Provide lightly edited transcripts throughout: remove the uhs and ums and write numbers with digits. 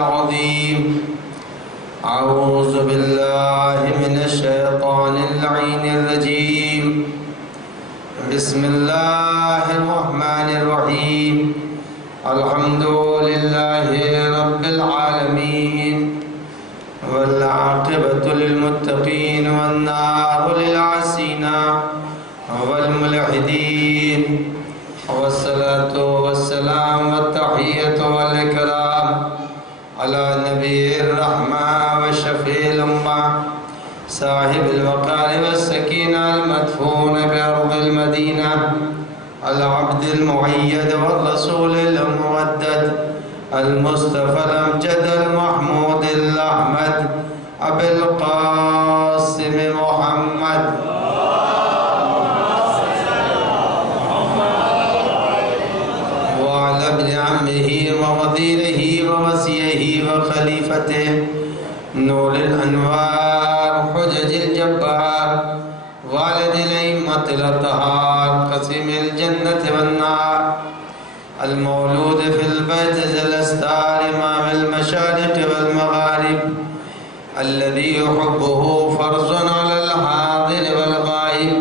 العظيم. أعوذ بالله من الشيطان اللعين الرجيم. بسم الله الرحمن الرحيم. الحمد لله رب العالمين والعاقبة للمتقين والنار للعاسين والملحدين والصلاة والسلام والتحية والإكرام على نبي الرحمة وشفيع الأمة صاحب الوقار والسكينة المدفون بأرض المدينة العبد المؤيد والرسول المودد المصطفى الأمجد المحمود الأحمد أبي القاسم محمد وعلى ابن عمه ووزيره ووصيه وخليفته نور الأنوار حجج الجبار والد الأئمة الأطهار قسم الجنة والنار المولود في البيت ذي الأستار إمام المشارق والمغارب الذي يحبه فرض على الحاضر والغائب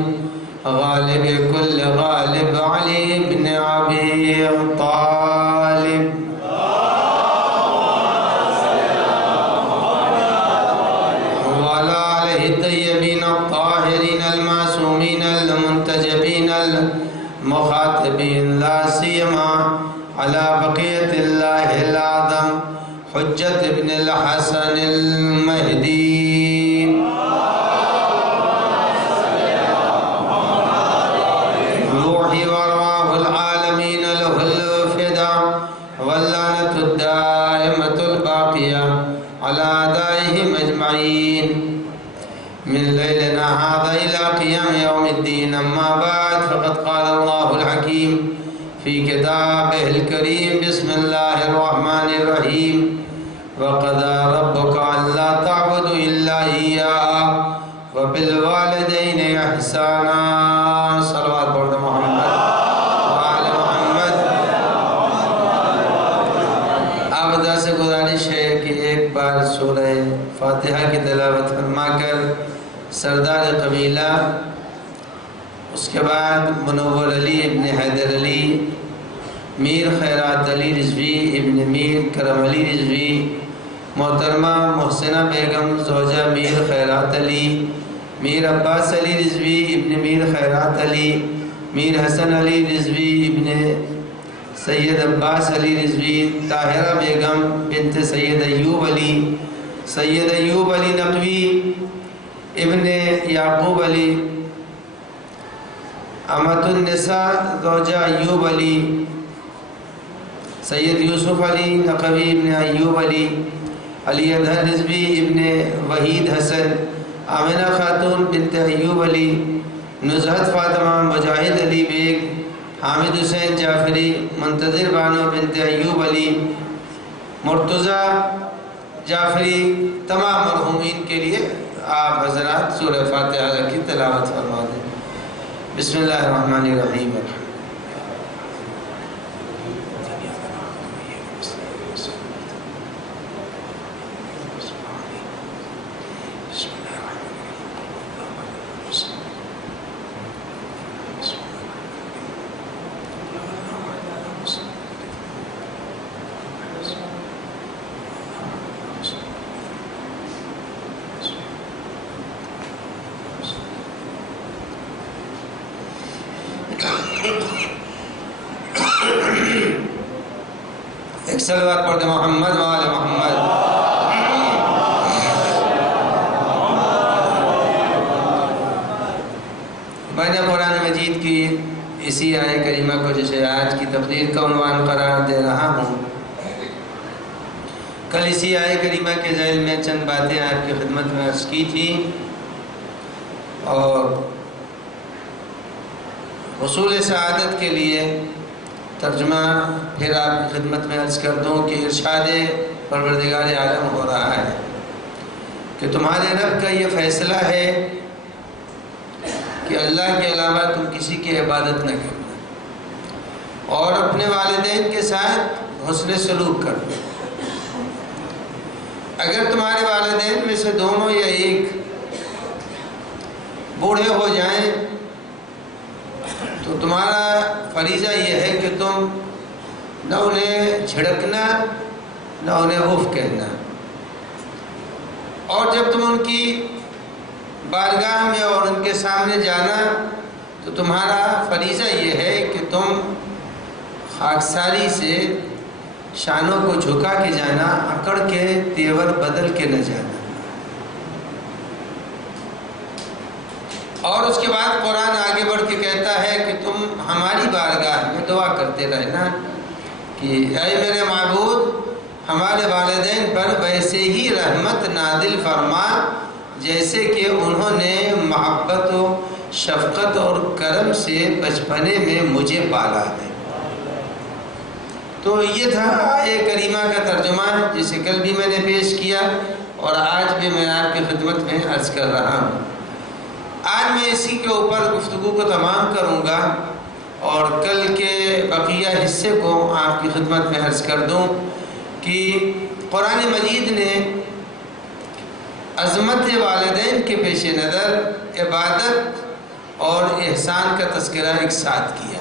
غالب كل غالب علي بن أبي طالب. وعلى آله الطيبين الطاهرين المعصومين المنتجبين المخاطبين لا سيما على بقية الله الأعظم حجة ابن الحسن المهدي. روحي وأرواح العالمين له الفداء واللعنة الدائمة الباقية على أعدائهم أجمعين من ليلنا هذا إلى قيام يوم الدين. أما بعد فقد قال الله الحكيم في كتابه الكريم بسم الله الرحمن الرحيم وقضى ربك ألا تعبدوا إلا إياه وبالوالدين إحسانا. صلوات بورد محمد وعلى محمد. آبدہ سے گزارش ہے کہ ایک بار سورہ فاتحہ کی تلاوت فرما کر سردار قبیلہ اس کے بعد منور علی ابن حیدر علی میر خیرات علی رضوی ابن میر کرم علی رضوی محترمہ محسنہ بیگم زوجہ میر خیرات علی میر عباس علی رضوی ابن میر خیرات علی میر حسن علی رضوی ابن سید عباس علی رضوی طاہرہ بیگم بنت سید ایوب علی نقوی ابن یعقوب علی امت النساء زوجہ ایوب علی سید یوسف علی نقوی ابن ایوب علی علی اظہر رضوی ابن وحید حسن آمنہ خاتون بنت ایوب علی نزہت فاطمہ مجاہد علی بیگ حامد حسین جعفری منتظر بانو بنت ایوب علی مرتضی جعفری تمام مرحومین کے لیے آپ حضرات سورہ فاتحہ کی تلاوت فرما دیں. بسم اللہ الرحمن الرحیم. ایک صلوات پڑھ دے محمد وآل محمد. میں نے قرآن مجید کی اسی آیہ کریمہ کو جسے آج کی تقریر کا عنوان قرار دے رہا ہوں. کل اسی آیہ کریمہ کے ذیل میں چند باتیں آپ کی خدمت میں عرض کی تھی اور حصول سعادت کے لیے ترجمہ پھر آپ کی خدمت میں عرض کر دوں کہ ارشاد پروردگار عالم ہو رہا ہے کہ تمہارے رب کا یہ فیصلہ ہے کہ اللہ کے علاوہ تم کسی کی عبادت نہ کرنا اور اپنے والدین کے ساتھ حسن سلوک کرنا. اگر تمہارے والدین میں سے دونوں یا ایک بوڑھے ہو جائیں تو تمہارا فریضہ یہ ہے کہ تم نہ انہیں جھڑکنا نہ انہیں اف کہنا، اور جب تم ان کی بارگاہ میں اور ان کے سامنے جانا تو تمہارا فریضہ یہ ہے کہ تم خاکساری سے شانوں کو جھکا کے جانا، اکڑ کے تیور بدل کے نہ جانا۔ اور اس کے بعد قرآن آگے بڑھ کے کہتا ہے کہ تم ہماری بارگاہ میں دعا کرتے رہنا کہ اے میرے معبود ہمارے والدین پر ویسے ہی رحمت نازل فرما جیسے کہ انہوں نے محبت و شفقت اور کرم سے بچپنے میں مجھے پالا ہے۔ تو یہ تھا آیہ کریمہ کا ترجمہ جسے کل بھی میں نے پیش کیا اور آج بھی میں آپ کی خدمت میں عرض کر رہا ہوں۔ آج میں اسی کے اوپر گفتگو کو تمام کروں گا اور کل کے بقیہ حصے کو آپ کی خدمت میں عرض کر دوں کہ قرآن مجید نے عظمت والدین کے پیش نظر عبادت اور احسان کا تذکرہ ایک ساتھ کیا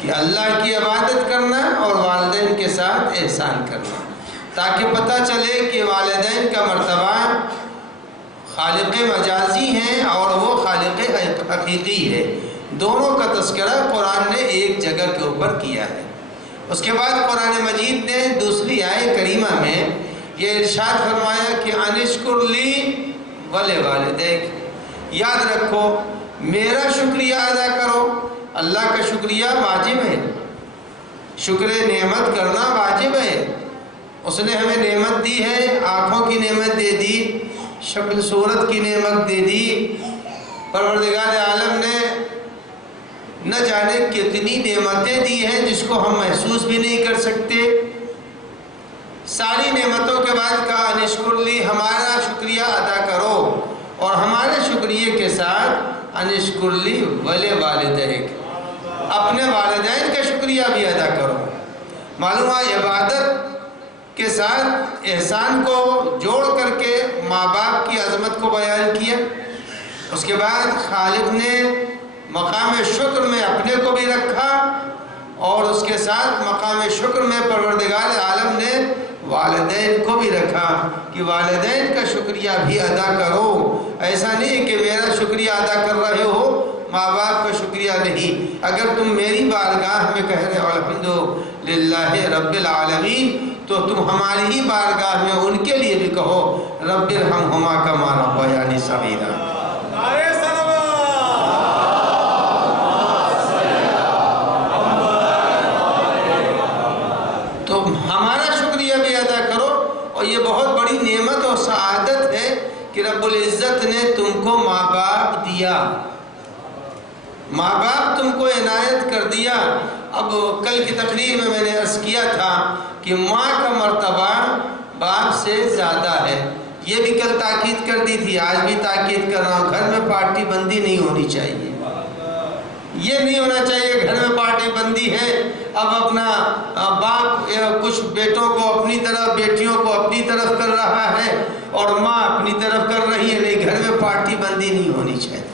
کہ اللہ کی عبادت کرنا اور والدین کے ساتھ احسان کرنا، تاکہ پتہ چلے کہ والدین کا مرتبہ خالق مجازی ہیں اور وہ خالق حقیقی ہے۔ دونوں کا تذکرہ قرآن نے ایک جگہ کے اوپر کیا ہے۔ اس کے بعد قرآن مجید نے دوسری آیہ کریمہ میں یہ ارشاد فرمایا کہ انشکر لی ولوالدیک، یاد رکھو میرا شکریہ ادا کرو۔ اللہ کا شکریہ واجب ہے، شکر نعمت کرنا واجب ہے۔ اس نے ہمیں نعمت دی ہے، آنکھوں کی نعمت دے دی، شکل صورت کی نعمت دے دی۔ پروردگار عالم نے نہ جانے کتنی نعمتیں دی ہیں جس کو ہم محسوس بھی نہیں کر سکتے۔ ساری نعمتوں کے بعد کہا انشکر لی، ہمارا شکریہ ادا کرو، اور ہمارے شکریہ کے ساتھ انشکر لی ولوالدیک، اپنے والدین کا شکریہ بھی ادا کرو۔ معلوم ہے عبادت کے ساتھ احسان کو جوڑ کر کے ماں باپ کی عظمت کو بیان کیا۔ اس کے بعد خالق نے مقام شکر میں اپنے کو بھی رکھا اور اس کے ساتھ مقام شکر میں پروردگار عالم نے والدین کو بھی رکھا کہ والدین کا شکریہ بھی ادا کرو۔ ایسا نہیں کہ میرا شکریہ ادا کر رہے ہو ماں باپ کا شکریہ نہیں۔ اگر تم میری بارگاہ میں کہہ رہے ہو الحمدللہ رب العالمین تو تم ہماری ہی بارگاہ میں ان کے لیے بھی کہو رب ارحمہما کما ربیانی صغیرا۔ تو ہمارا شکریہ بھی ادا کرو، اور یہ بہت بڑی نعمت اور سعادت ہے کہ رب العزت نے تم کو ماں باپ دیا، ماں باپ تم کو عنایت کر دیا۔ اب کل کی تقریر میں نے عرض کیا تھا کہ ماں کا مرتبہ باپ سے زیادہ ہے، یہ بھی کل تاکید کر دی تھی، آج بھی تاکید کر رہا ہوں۔ گھر میں پارٹی بندی نہیں ہونی چاہیے، یہ نہیں ہونا چاہیے گھر میں پارٹی بندی ہے، اب اپنا باپ کچھ بیٹوں کو اپنی طرف بیٹیوں کو اپنی طرف کر رہا ہے اور ماں اپنی طرف کر رہی ہے۔ نہیں، گھر میں پارٹی بندی نہیں ہونی چاہیے۔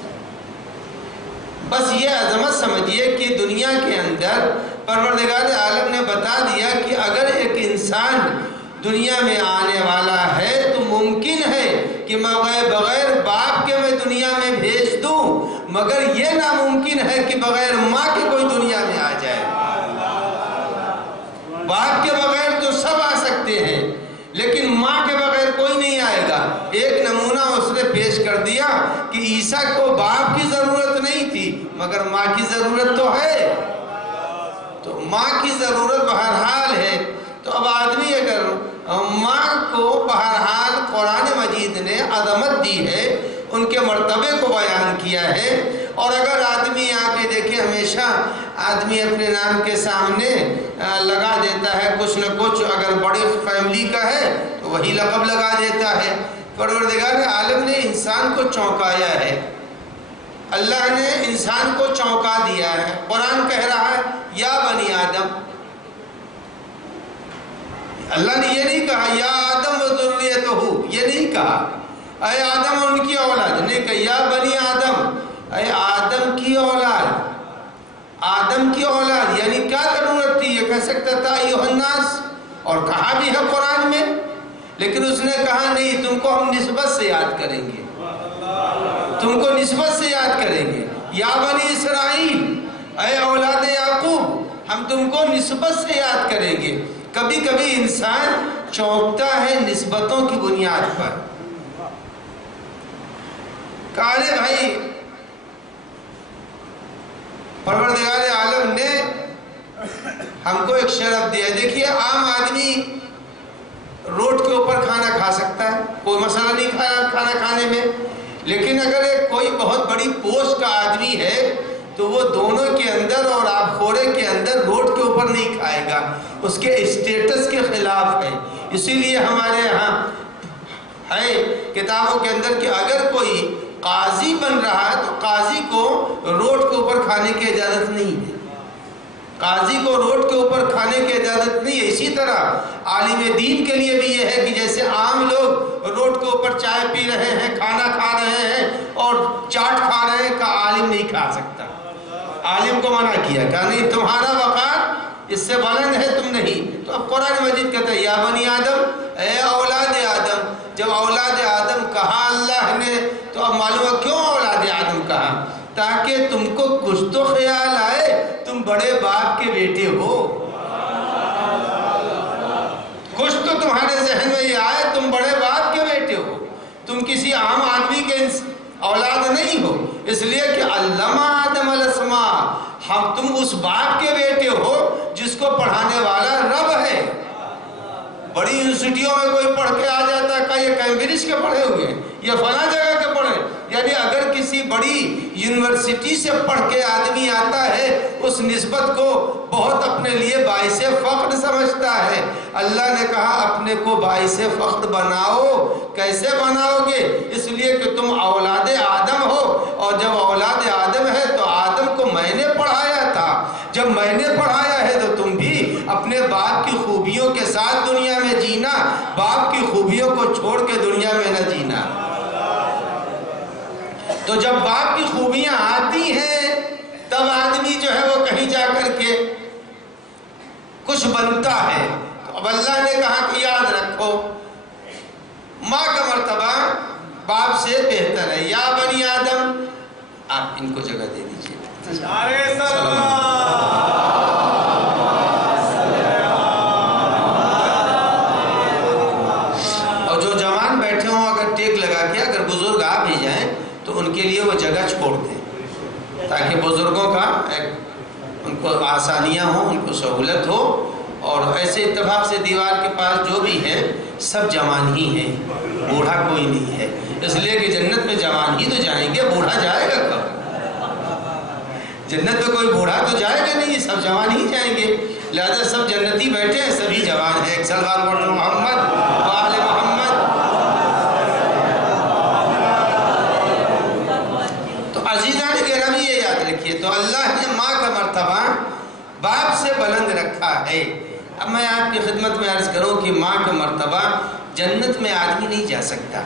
بس یہ عظمت سمجھیے کہ دنیا کے اندر پروردگار عالم نے بتا دیا کہ اگر ایک انسان دنیا میں آنے والا ہے تو ممکن ہے کہ میں بغیر باپ کے میں دنیا میں بھیج دوں، مگر یہ ناممکن ہے کہ بغیر ماں کے کوئی دنیا میں آ جائے۔ باپ کے بغیر تو سب آ سکتے ہیں لیکن ماں کے بغیر کوئی نہیں آئے گا۔ ایک نمونہ اس نے پیش کر دیا کہ عیسیٰ کو باپ کی ضرورت نہیں تھی مگر ماں کی ضرورت تو ہے، تو ماں کی ضرورت بہرحال ہے۔ تو اب آدمی اگر ماں کو بہرحال قرآن مجید نے عظمت دی ہے، ان کے مرتبے کو بیان کیا ہے، اور اگر آدمی یہاں پہ دیکھیں ہمیشہ آدمی اپنے نام کے سامنے لگا دیتا ہے کچھ نہ کچھ، اگر بڑی فیملی کا ہے تو وہی لقب لگا دیتا ہے۔ پروردگار عالم نے انسان کو چونکایا ہے، اللہ نے انسان کو چونکا دیا ہے۔ قرآن کہہ رہا ہے یا بنی آدم، اللہ نے یہ نہیں کہا یا آدم و ذریتہ، یہ نہیں کہا اے آدم اور ان کی اولاد، نے کہا یا بنی آدم، اے آدم کی اولاد، آدم کی اولاد، یعنی کیا ضرورت تھی؟ یہ کہہ سکتا تھا ایھا الناس، اور کہا بھی ہے قرآن میں، لیکن اس نے کہا نہیں، تم کو ہم نسبت سے یاد کریں گے، تم کو نسبت سے یاد کریں گے، یا بنی اسرائیل، اے اولاد یعقوب، ہم تم کو نسبت سے یاد کریں گے۔ کبھی کبھی انسان چونکتا ہے نسبتوں کی بنیاد پر۔ کالے بھائی، پروردگار عالم نے ہم کو ایک شرف دیا ہے۔ دیکھیے عام آدمی روڈ کے اوپر کھانا کھا سکتا ہے، کوئی مسئلہ نہیں کھانا کھانے میں، لیکن اگر ایک کوئی بہت بڑی پوسٹ کا آدمی ہے تو وہ دونوں کے اندر اور آپ خورے کے اندر روڈ کے اوپر نہیں کھائے گا، اس کے اسٹیٹس کے خلاف ہے۔ اسی لیے ہمارے یہاں ہے کتابوں کے اندر کہ اگر کوئی قاضی بن رہا ہے تو قاضی کو روڈ کے اوپر کھانے کی اجازت نہیں ہے، قاضی کو روڈ کے اوپر کھانے کی اجازت نہیں ہے۔ اسی طرح عالم دین کے لیے بھی یہ ہے کہ جیسے عام لوگ روڈ کے اوپر چائے پی رہے ہیں، کھانا کھا رہے ہیں اور چاٹ کھا رہے ہیں، کا عالم نہیں کھا سکتا۔ عالم کو منع کیا کہ نہیں، تمہارا وقار اس سے بلند ہے، تم نہیں۔ تو اب قرآن مجید کہتا ہے یا بنی آدم، اے اولاد آدم۔ جب اولاد آدم کہا اللہ نے تو اب معلوم ہے کیوں اولاد آدم کہا، تاکہ تم کو کچھ تو خیال آئے تم بڑے باپ کے بیٹے ہو، کچھ تو تمہارے ذہن میں یہ آئے تم بڑے باپ کے بیٹے ہو، تم کسی عام آدمی کے اولاد نہیں ہو۔ اس لیے کہ علمہ آدم الاسماء، ہم تم اس باپ کے بیٹے ہو جس کو پڑھانے والا رب ہے۔ بڑی یونیورسٹیوں میں کوئی پڑھ کے آ جاتا ہے کہ یہ کیمبرج کے پڑھے ہوئے ہیں، یہ فلاں جگہ کے پڑھے، یعنی اگر کسی بڑی یونیورسٹی سے پڑھ کے آدمی آتا ہے اس نسبت کو بہت اپنے لیے باعث فخر سمجھتا ہے۔ اللہ نے کہا اپنے کو باعث فخر بناؤ۔ کیسے بناؤ گے؟ اس لیے کہ تم اولاد آدم ہو، اور جب اولاد آدم ہے تو آدم کو میں نے پڑھایا تھا، جب میں نے پڑھایا ہے تو تم بھی اپنے باپ کی خوبیوں کے ساتھ دنیا میں جینا، باپ کی خوبیوں کو چھوڑ کے دنیا میں نہ جینا۔ تو جب باپ کی خوبیاں آتی ہیں تب آدمی جو ہے وہ کہیں جا کر کے کچھ بنتا ہے۔ تو اب اللہ نے کہا کہ یاد رکھو ماں کا مرتبہ باپ سے بہتر ہے۔ یا بنی آدم، آپ ان کو جگہ دے دیجئے۔ اور جو جوان بیٹھے ہوں اگر ٹیک لگا کے اگر بزرگ آ بھی جائیں تو ان کے لیے وہ جگہ چھوڑ دیں، تاکہ بزرگوں کا ان کو آسانیاں ہوں، ان کو سہولت ہو۔ اور ایسے اتفاق سے دیوار کے پاس جو بھی ہے سب جوان ہی ہیں، بوڑھا کوئی نہیں ہے، اس لیے کہ جنت میں جوان ہی تو جائیں گے، بوڑھا جائے گا کب؟ جنت میں کوئی بوڑھا تو جائے گا نہیں، سب جوان ہی جائیں گے، لہذا سب جنتی بیٹھے ہیں، سبھی جوان ہیں۔ ایک سلوات پڑھو محمد و آل محمد۔ تو عزیزان گرامی یہ یاد رکھیے، تو اللہ نے ماں کا مرتبہ باپ سے بلند رکھا ہے۔ اب میں آپ کی خدمت میں عرض کروں کہ ماں کا مرتبہ، جنت میں آدمی نہیں جا سکتا،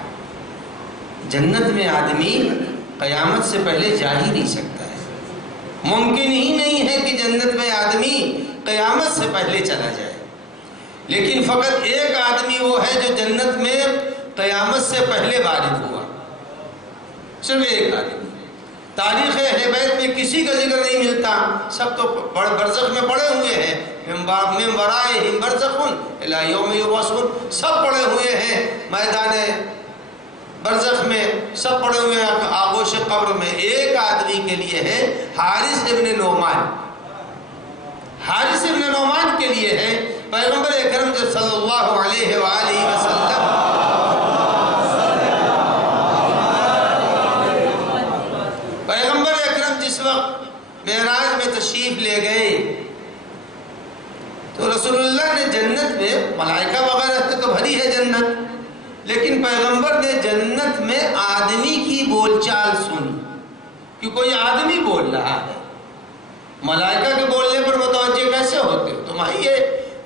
جنت میں آدمی قیامت سے پہلے جا ہی نہیں سکتا ہے، ممکن ہی نہیں ہے کہ جنت میں آدمی قیامت سے پہلے چلا جائے۔ لیکن فقط ایک آدمی وہ ہے جو جنت میں قیامت سے پہلے وارد ہوا، صرف ایک آدمی۔ تاریخ اہل بیت میں کسی کا ذکر نہیں ملتا، سب تو برزخ میں پڑے ہوئے ہیں، من ورائہم برزخ الی یوم یبعثون، سب پڑے ہوئے ہیں میدان برزخ میں، سب پڑے ہوئے ہیں آغوش قبر میں۔ ایک آدمی کے لیے ہے، حارث ابن نعمان، حارث ابن نعمان کے لیے ہے۔ پیغمبر اکرم صلی اللہ علیہ وآلہ وسلم پیغمبر اکرم جس وقت معراج میں تشریف لے گئے تو رسول اللہ نے جنت میں، ملائکہ وغیرہ سے تو بھری ہے جنت، لیکن پیغمبر نے جنت میں آدمی کی بول چال سنی کہ کوئی آدمی بول رہا ہے۔ ملائکہ کے بولنے پر متوجہ کیسے ہوتے؟ تم آئیے،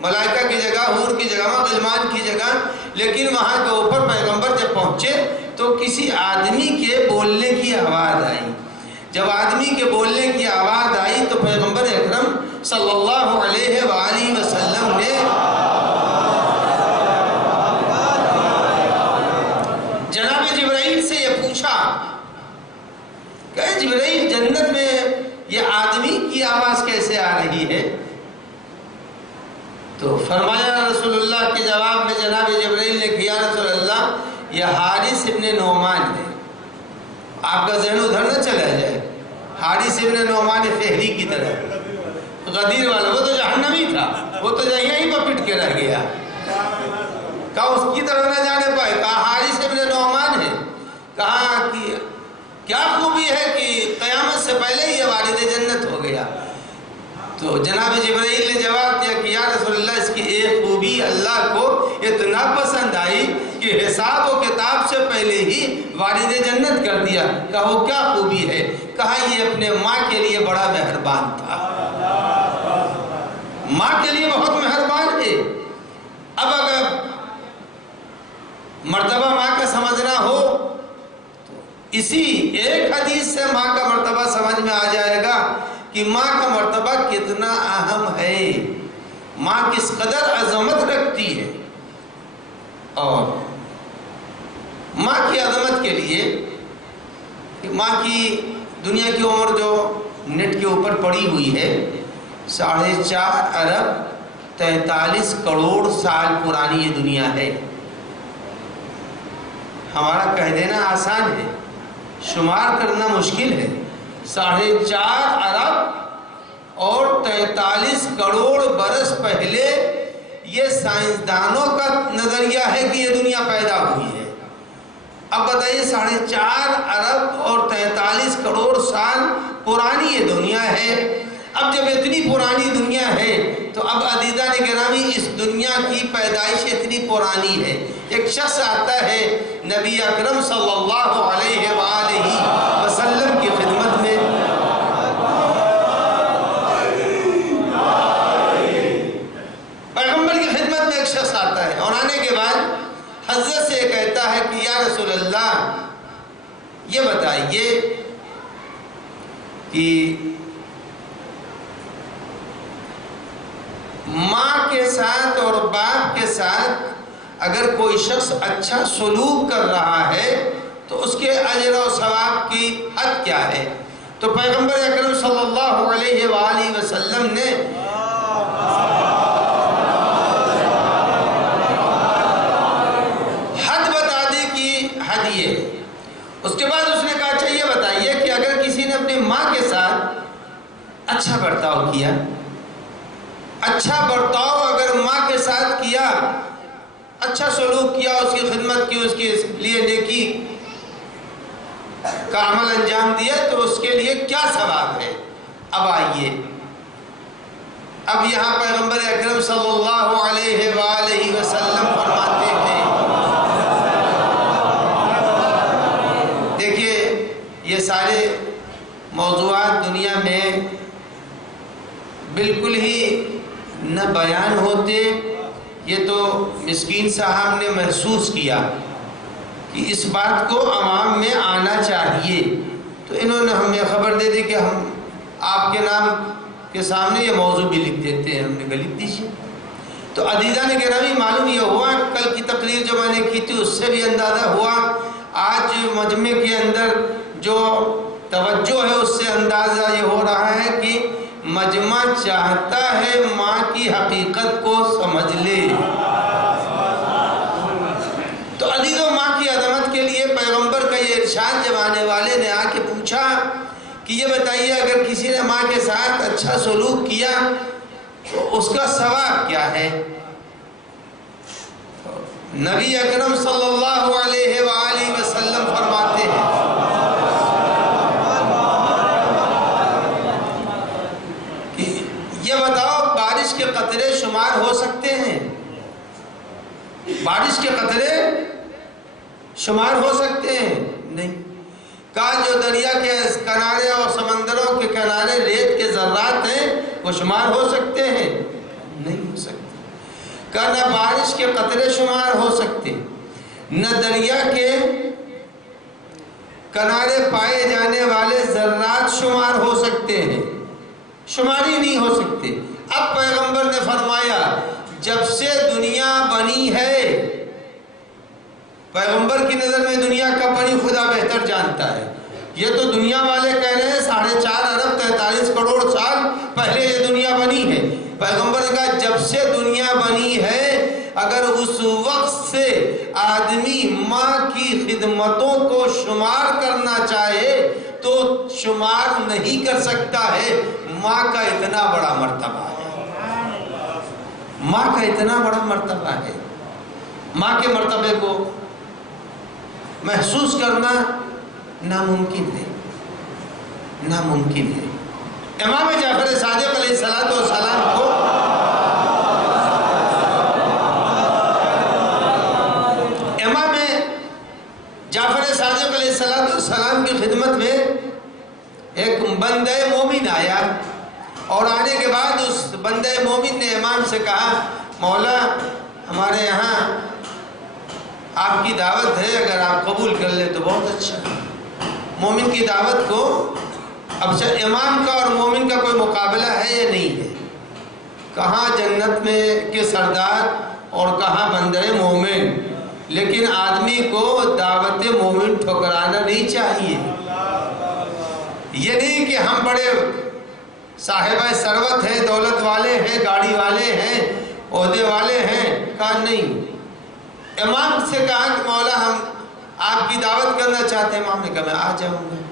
ملائکہ کی جگہ، حور کی جگہ، غلمان کی جگہ، لیکن وہاں کے اوپر پیغمبر جب پہنچے تو کسی آدمی کے بولنے کی آواز آئی۔ جب آدمی کے بولنے کی آواز آئی تو پیغمبر اکرم صلی اللہ علیہ وآلہ وسلم نے جناب جبرائیل سے یہ پوچھا کہ جبرائیل، جنت میں یہ آدمی کی آواز کیسے آ رہی ہے؟ تو فرمایا رسول اللہ کے جواب میں جناب جبرائیل نے کیا، رسول اللہ یہ حارث ابن نعمان ہے۔ آپ کا ذہن ادھر نہ چلا جائے، حارث ابن نعمان فہری کی طرح، غدیر والا، وہ تو جہنمی تھا، وہ تو یہیں پر پٹ کے رہ گیا، کہا اس کی طرف نہ جانے پائے، کہا حارث ابن نعمان ہے، کہا کہ کیا خوبی ہے کہ قیامت سے پہلے یہ وارث جنت ہو گیا؟ تو جناب جبرائیل نے جواب دیا کہ یا رسول اللہ اس کی ایک خوبی اللہ کو اتنا پسند آئی کہ حساب و کتاب سے پہلے ہی وارث جنت کر دیا۔ کہا وہ کیا خوبی ہے؟ کہا یہ اپنے ماں کے لیے بڑا مہربان تھا، ماں کے لیے بہت مہربان ہے۔ اب اگر مرتبہ ماں کا سمجھنا ہو تو اسی ایک حدیث سے ماں کا مرتبہ سمجھ میں آ جائے گا کہ ماں کا مرتبہ کتنا اہم ہے، ماں کس قدر عظمت رکھتی ہے۔ اور ماں کی عظمت کے لیے ماں کی دنیا کی عمر جو نیٹ کے اوپر پڑی ہوئی ہے 4.5 ارب 43 کروڑ سال پرانی یہ دنیا ہے۔ ہمارا کہہ دینا آسان ہے، شمار کرنا مشکل ہے۔ 4.5 ارب اور 43 کروڑ برس پہلے یہ سائنسدانوں کا نظریہ ہے کہ یہ دنیا پیدا ہوئی ہے۔ اب بتائیے 4.5 ارب اور 43 کروڑ سال پرانی یہ دنیا ہے۔ اب جب اتنی پرانی دنیا ہے تو اب عزیزان گرامی اس دنیا کی پیدائش اتنی پرانی ہے۔ ایک شخص آتا ہے نبی اکرم صلی اللہ علیہ وآلہ وسلم کی خدمت میں، پیغمبر کی خدمت میں ایک شخص آتا ہے اور آنے کے بعد حضرت سے کہتا ہے کہ یا رسول اللہ یہ بتائیے کہ ماں کے ساتھ اور باپ کے ساتھ اگر کوئی شخص اچھا سلوک کر رہا ہے تو اس کے اجر و ثواب کی حد کیا ہے؟ تو پیغمبر اکرم صلی اللہ علیہ وآلہ وسلم نے حد بتا دی کہ حد یہ۔ اس کے بعد اس نے کہا اچھا یہ بتائیے کہ اگر کسی نے اپنی ماں کے ساتھ اچھا برتاؤ کیا، اچھا برتاؤ اگر ماں کے ساتھ کیا، اچھا سلوک کیا، اس کی خدمت کی، اس کے لیے نیکی کا عمل انجام دیا، تو اس کے لیے کیا ثواب ہے؟ اب آئیے، اب یہاں پیغمبر اکرم صلی اللہ علیہ وآلہ وسلم فرماتے ہیں، دیکھیے یہ سارے موضوعات دنیا میں بالکل ہی نہ بیان ہوتے، یہ تو مسکین صاحب نے محسوس کیا کہ اس بات کو عوام میں آنا چاہیے، تو انہوں نے ہمیں خبر دے دی کہ ہم آپ کے نام کے سامنے یہ موضوع بھی لکھ دیتے ہیں۔ ہم نے کہا لکھ دیجیے۔ تو عزیزان گرامی معلوم یہ ہوا، کل کی تقریر جو میں نے کی تھی اس سے بھی اندازہ ہوا، آج مجمع کے اندر جو توجہ ہے اس سے اندازہ یہ ہو رہا ہے کہ مجمع چاہتا ہے ماں کی حقیقت کو سمجھ لے۔ تو عزیزوں، ماں کی عظمت کے لیے پیغمبر کا یہ ارشاد جب آنے والے نے آ کے پوچھا کہ یہ بتائیے اگر کسی نے ماں کے ساتھ اچھا سلوک کیا تو اس کا ثواب کیا ہے؟ نبی اکرم صلی اللہ علیہ وآلہ وسلم فرماتے ہیں کہ یہ بتاؤ بارش کے قطرے شمار ہو سکتے ہیں؟ بارش کے قطرے شمار ہو سکتے ہیں؟ نہیں۔ کہا جو دریا کے کنارے اور سمندروں کے کنارے ریت کے ذرات ہیں وہ شمار ہو سکتے ہیں؟ نہیں ہو سکتے۔ کہ نہ بارش کے قطرے شمار ہو سکتے، نہ دریا کے کنارے پائے جانے والے ذرات شمار ہو سکتے ہیں، شماری نہیں ہو سکتے۔ اب پیغمبر نے فرمایا جب سے دنیا بنی ہے، پیغمبر کی نظر میں دنیا کب بنی خدا بہتر جانتا ہے، یہ تو دنیا والے کہہ رہے ہیں 4.5 ارب 43 کروڑ سال پہلے یہ دنیا بنی ہے۔ پیغمبر نے کہا جب سے دنیا بنی ہے، اگر اس وقت سے آدمی ماں کی خدمتوں کو شمار کرنا چاہے تو شمار نہیں کر سکتا ہے۔ ماں کا اتنا بڑا مرتبہ ہے، ماں کا اتنا بڑا مرتبہ ہے، ماں کے مرتبے کو محسوس کرنا ناممکن ہے، ناممکن ہے۔ امام جعفر صادق علیہ السلام کو امام جعفر صادق علیہ السلام کی خدمت میں ایک بندہ مومن آیا، اور آنے کے بعد اس بندہ مومن نے امام سے کہا مولا ہمارے یہاں آپ کی دعوت ہے، اگر آپ قبول کر لیں تو بہت اچھا۔ مومن کی دعوت کو اب امام کا اور مومن کا کوئی مقابلہ ہے یا نہیں ہے؟ کہاں جنت میں کے سردار اور کہاں بندہ مومن، لیکن آدمی کو دعوت مومن ٹھکرانا نہیں چاہیے۔ یہ نہیں کہ ہم بڑے صاحبہ ثروت ہیں، دولت والے ہیں، گاڑی والے ہیں، عہدے والے ہیں، کہا نہیں۔ امام سے کہا کہ مولا ہم آپ کی دعوت کرنا چاہتے ہیں۔ امام نے کہا میں آ جاؤں گا۔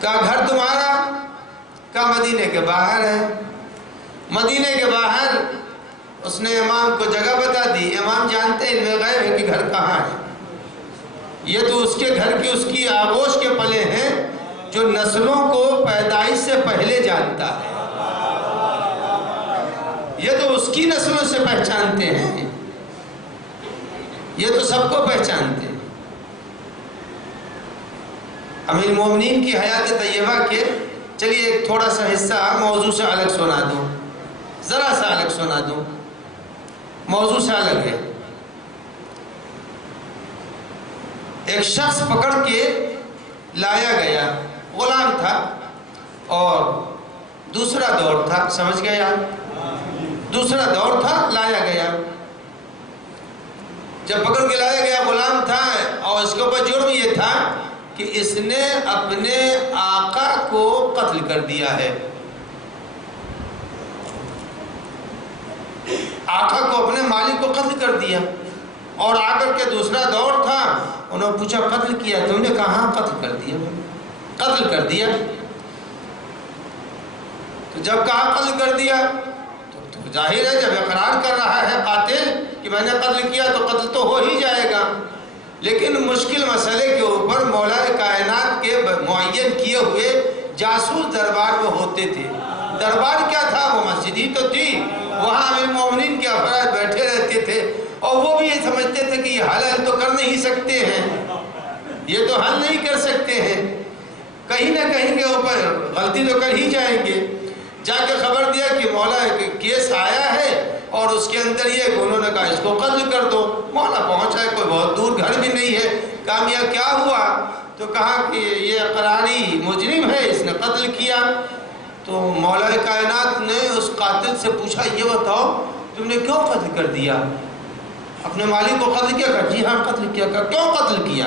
کہا گھر تمہارا؟ کہا مدینے کے باہر ہے۔ مدینے کے باہر اس نے امام کو جگہ بتا دی۔ امام جانتے ہیں علم غیب ہے کہ گھر کہاں ہے، یہ تو اس کے گھر کی اس کی آغوش کے پلے ہیں جو نسلوں کو پیدائش سے پہلے جانتا ہے، یہ تو اس کی نسلوں سے پہچانتے ہیں، یہ تو سب کو پہچانتے ہیں۔ امیر المومنین کی حیات طیبہ کے چلیے ایک تھوڑا سا حصہ موضوع سے الگ سنا دوں، ذرا سا الگ سنا دوں، موضوع سے الگ ہے۔ ایک شخص پکڑ کے لایا گیا، غلام تھا اور دوسرا دور تھا، سمجھ گئے آپ؟ دوسرا دور تھا، لایا گیا۔ جب پکڑ کے لایا گیا غلام تھا، اور اس کے اوپر جرم یہ تھا کہ اس نے اپنے آقا کو قتل کر دیا ہے، آقا کو اپنے مالک کو قتل کر دیا۔ اور آ کر کے دوسرا دور تھا، انہوں نے پوچھا قتل کیا؟ تم نے کہا ہاں قتل کر دیا، قتل کر دیا۔ تو جب کہا قتل کر دیا تو ظاہر ہے جب اقرار کر رہا ہے قاتل کہ میں نے قتل کیا تو قتل تو ہو ہی جائے گا۔ لیکن مشکل مسئلے کے اوپر مولا کائنات کے معین کیے ہوئے جاسوس دربار میں ہوتے تھے۔ دربار کیا تھا؟ وہ مسجد ہی تو تھی، وہاں امیر المومنین کے افراد بیٹھے رہتے تھے، اور وہ بھی یہ سمجھتے تھے کہ یہ حل تو کر نہیں سکتے ہیں، یہ تو حل نہیں کر سکتے ہیں، کہیں نہ کہیں کے اوپر غلطی تو کر ہی جائیں گے۔ جا کے خبر دیا کہ مولا کیس آیا ہے اور اس کے اندر یہ کہ انہوں نے کہا اس کو قتل کر دو۔ مولا پہنچا ہے، کوئی بہت دور گھر بھی نہیں ہے، کامیاب کیا ہوا؟ تو کہا کہ یہ اقراری مجرم ہے، اس نے قتل کیا۔ تو مولا کائنات نے اس قاتل سے پوچھا یہ بتاؤ تم نے کیوں قتل کر دیا؟ اپنے مالک کو قتل کیا؟ کہا جی ہاں قتل کیا۔ کہا کیوں قتل کیا؟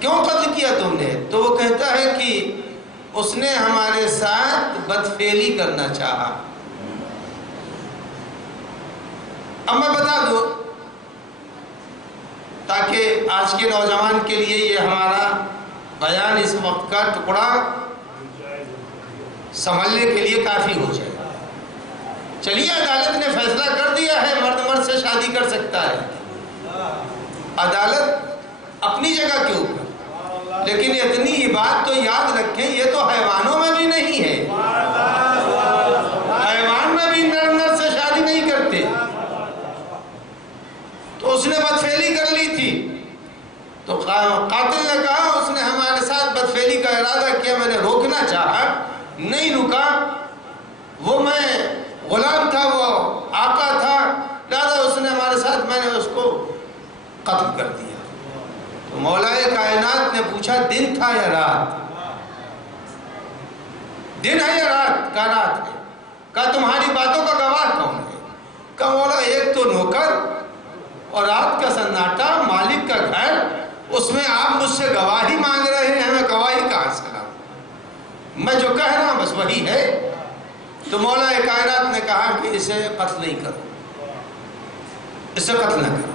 کیوں قتل کیا تم نے؟ تو وہ کہتا ہے کہ اس نے ہمارے ساتھ بدفعلی کرنا چاہا۔ اب میں بتا دوں تاکہ آج کے نوجوان کے لیے یہ ہمارا بیان اس وقت کا ٹکڑا سنبھلنے کے لیے کافی ہو جائے۔ چلیے عدالت نے فیصلہ کر دیا ہے مرد مرد سے شادی کر سکتا ہے، عدالت اپنی جگہ کے اوپر، لیکن اتنی بات تو یاد رکھیں یہ تو حیوانوں میں بھی نہیں ہے، حیوان میں بھی نر سے شادی نہیں کرتے۔ تو اس نے بدفعلی کر لی تھی، تو قاتل نے کہا اس نے ہمارے ساتھ بدفعلی کا ارادہ کیا، میں نے روکنا چاہا نہیں رکا، غلام تھا، وہ آقا تھا، لہذا اس نے ہمارے ساتھ، میں نے اس کو قتل کر دیا۔ تو مولا کائنات نے پوچھا دن تھا یا رات؟ دن ہے یا رات؟ کہا رات ہے۔ کہا تمہاری باتوں کا گواہ کون ہے؟ کہا مولا ایک تو نوکر اور رات کا سناٹا، مالک کا گھر، اس میں آپ مجھ سے گواہی مانگ رہے ہیں، میں گواہی کہاں سے لاؤں؟ میں جو کہہ رہا ہوں بس وہی ہے۔ تو مولا کائنات نے کہا کہ اسے قتل نہیں کرو، اسے قتل نہ کرو،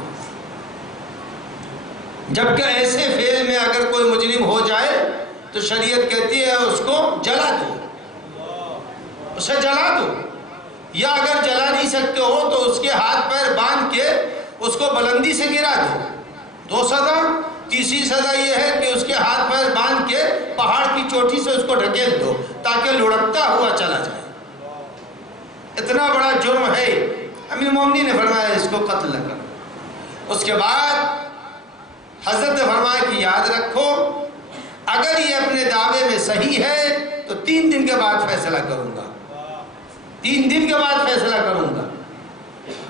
جبکہ ایسے فعل میں اگر کوئی مجرم ہو جائے تو شریعت کہتی ہے اس کو جلا دو، اسے جلا دو، یا اگر جلا نہیں سکتے ہو تو اس کے ہاتھ پیر باندھ کے اس کو بلندی سے گرا دو، 2 سزا۔ تیسری سزا یہ ہے کہ اس کے ہاتھ پیر باندھ کے پہاڑ کی چوٹی سے اس کو ڈھکیل دو تاکہ لڑکتا ہوا چلا جائے۔ اتنا بڑا جرم ہے۔ امیر المومنین نے فرمایا اس کو قتل نہ کرو۔ اس کے بعد حضرت نے فرمایا کہ یاد رکھو اگر یہ اپنے دعوے میں صحیح ہے تو 3 دن کے بعد فیصلہ کروں گا، 3 دن کے بعد فیصلہ کروں گا۔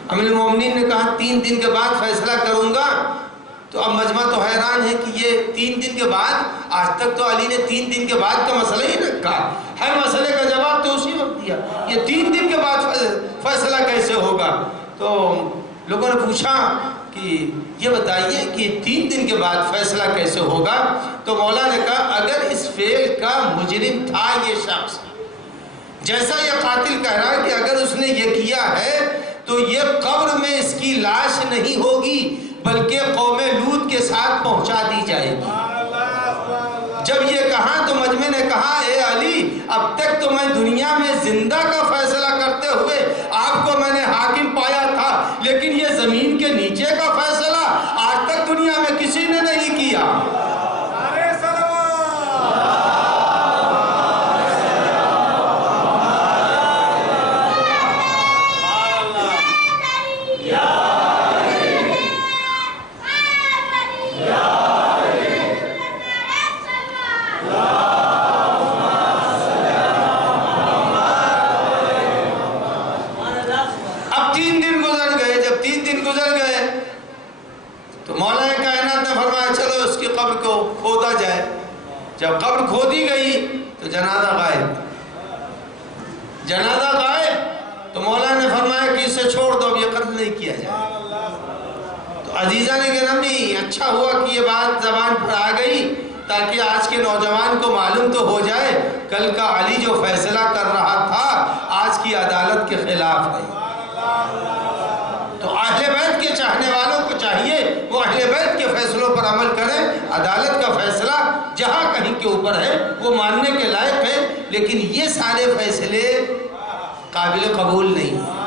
امیر المومنین نے کہا 3 دن کے بعد فیصلہ کروں گا، تو اب مجمع تو حیران ہے کہ یہ 3 دن کے بعد، آج تک تو علی نے 3 دن کے بعد کا مسئلہ ہی رکھا، ہر مسئلے کا جواب تو اسی وقت دیا، یہ 3 دن کے بعد فیصلہ کیسے ہوگا؟ تو لوگوں نے پوچھا کہ یہ بتائیے کہ 3 دن کے بعد فیصلہ کیسے ہوگا؟ تو مولا نے کہا اگر اس فعل کا مجرم تھا یہ شخص، جیسا یہ قاتل کہہ رہا ہے کہ اگر اس نے یہ کیا ہے تو یہ قبر میں اس کی لاش نہیں ہوگی بلکہ قوم لوط کے ساتھ پہنچا دی جائے گی۔ جب یہ کہا تو مجمع نے کہا اے علی اب تک تو میں دنیا میں زندہ کا فیصلہ کرتے ہوئے آپ کو میں نے حاکم پایا تھا، لیکن یہ زمین کے نیچے کا فیصلہ آج تک دنیا میں کسی نے نہیں کیا۔ جب قبر کھودی گئی تو جنازہ غائب، جنازہ غائب، تو مولا نے فرمایا کہ اسے چھوڑ دو، اب یہ قتل نہیں کیا جائے۔ تو عزیزان گرامی اچھا ہوا کہ یہ بات زبان پر آ گئی تاکہ آج کے نوجوان کو معلوم تو ہو جائے کل کا علی جو فیصلہ کر رہا تھا آج کی عدالت کے خلاف ہے۔ تو اہل بیت کے چاہنے والوں کو چاہیے وہ اہل بیت کے فیصلوں پر عمل کریں۔ عدالت کا فیصلہ جہاں کہیں کے اوپر ہے وہ ماننے کے لائق ہے، لیکن یہ سارے فیصلے قابل قبول نہیں ہیں۔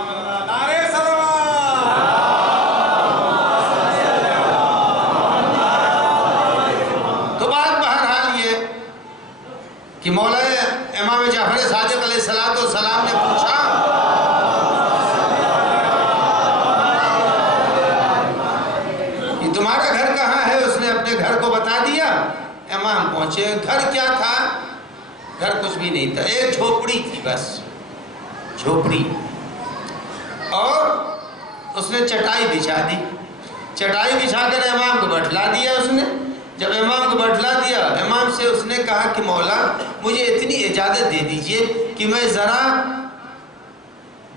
تو بات بہرحال یہ کہ مولا امام جعفر صادق علیہ السلام نے پوچھا تمہارا گھر کہاں ہے؟ اس نے اپنے گھر کو بتا دیا۔ امام پہنچے، گھر کیا تھا؟ گھر کچھ بھی نہیں تھا، ایک جھوپڑی تھی، بس جھوپڑی، اور اس نے چٹائی بچھا دی، چٹائی بچھا کر امام کو بٹھلا دیا۔ اس نے جب امام کو بٹھلا دیا، امام سے اس نے کہا کہ مولا مجھے اتنی اجازت دے دیجئے کہ میں ذرا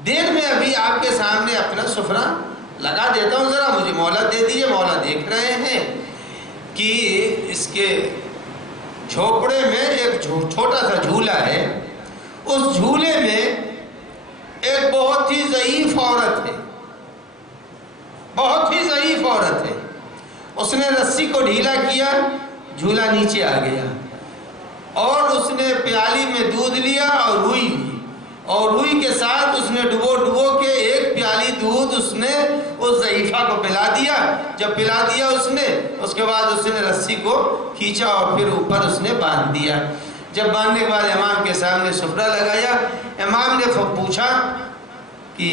دیر میں ابھی آپ کے سامنے اپنا سفرہ لگا دیتا ہوں، ذرا مجھے مہلت دے دیجئے۔ مولا دیکھ رہے ہیں کہ اس کے جھوپڑے میں ایک چھوٹا سا جھولا ہے، اس جھولے میں ایک بہت ہی ضعیف عورت ہے، بہت ہی ضعیف عورت ہے۔ اس نے رسی کو ڈھیلا کیا، جھولا نیچے آ گیا، اور اس نے پیالی میں دودھ لیا اور روئی لی، اور روئی کے ساتھ اس نے ڈبو کے ایک پیالی دودھ اس نے اس ضعیفہ کو پلا دیا۔ جب پلا دیا اس نے، اس کے بعد اس نے رسی کو کھینچا اور پھر اوپر اس نے باندھ دیا۔ جب باندھنے کے بعد امام کے سامنے سفرہ لگایا، امام نے پوچھا کہ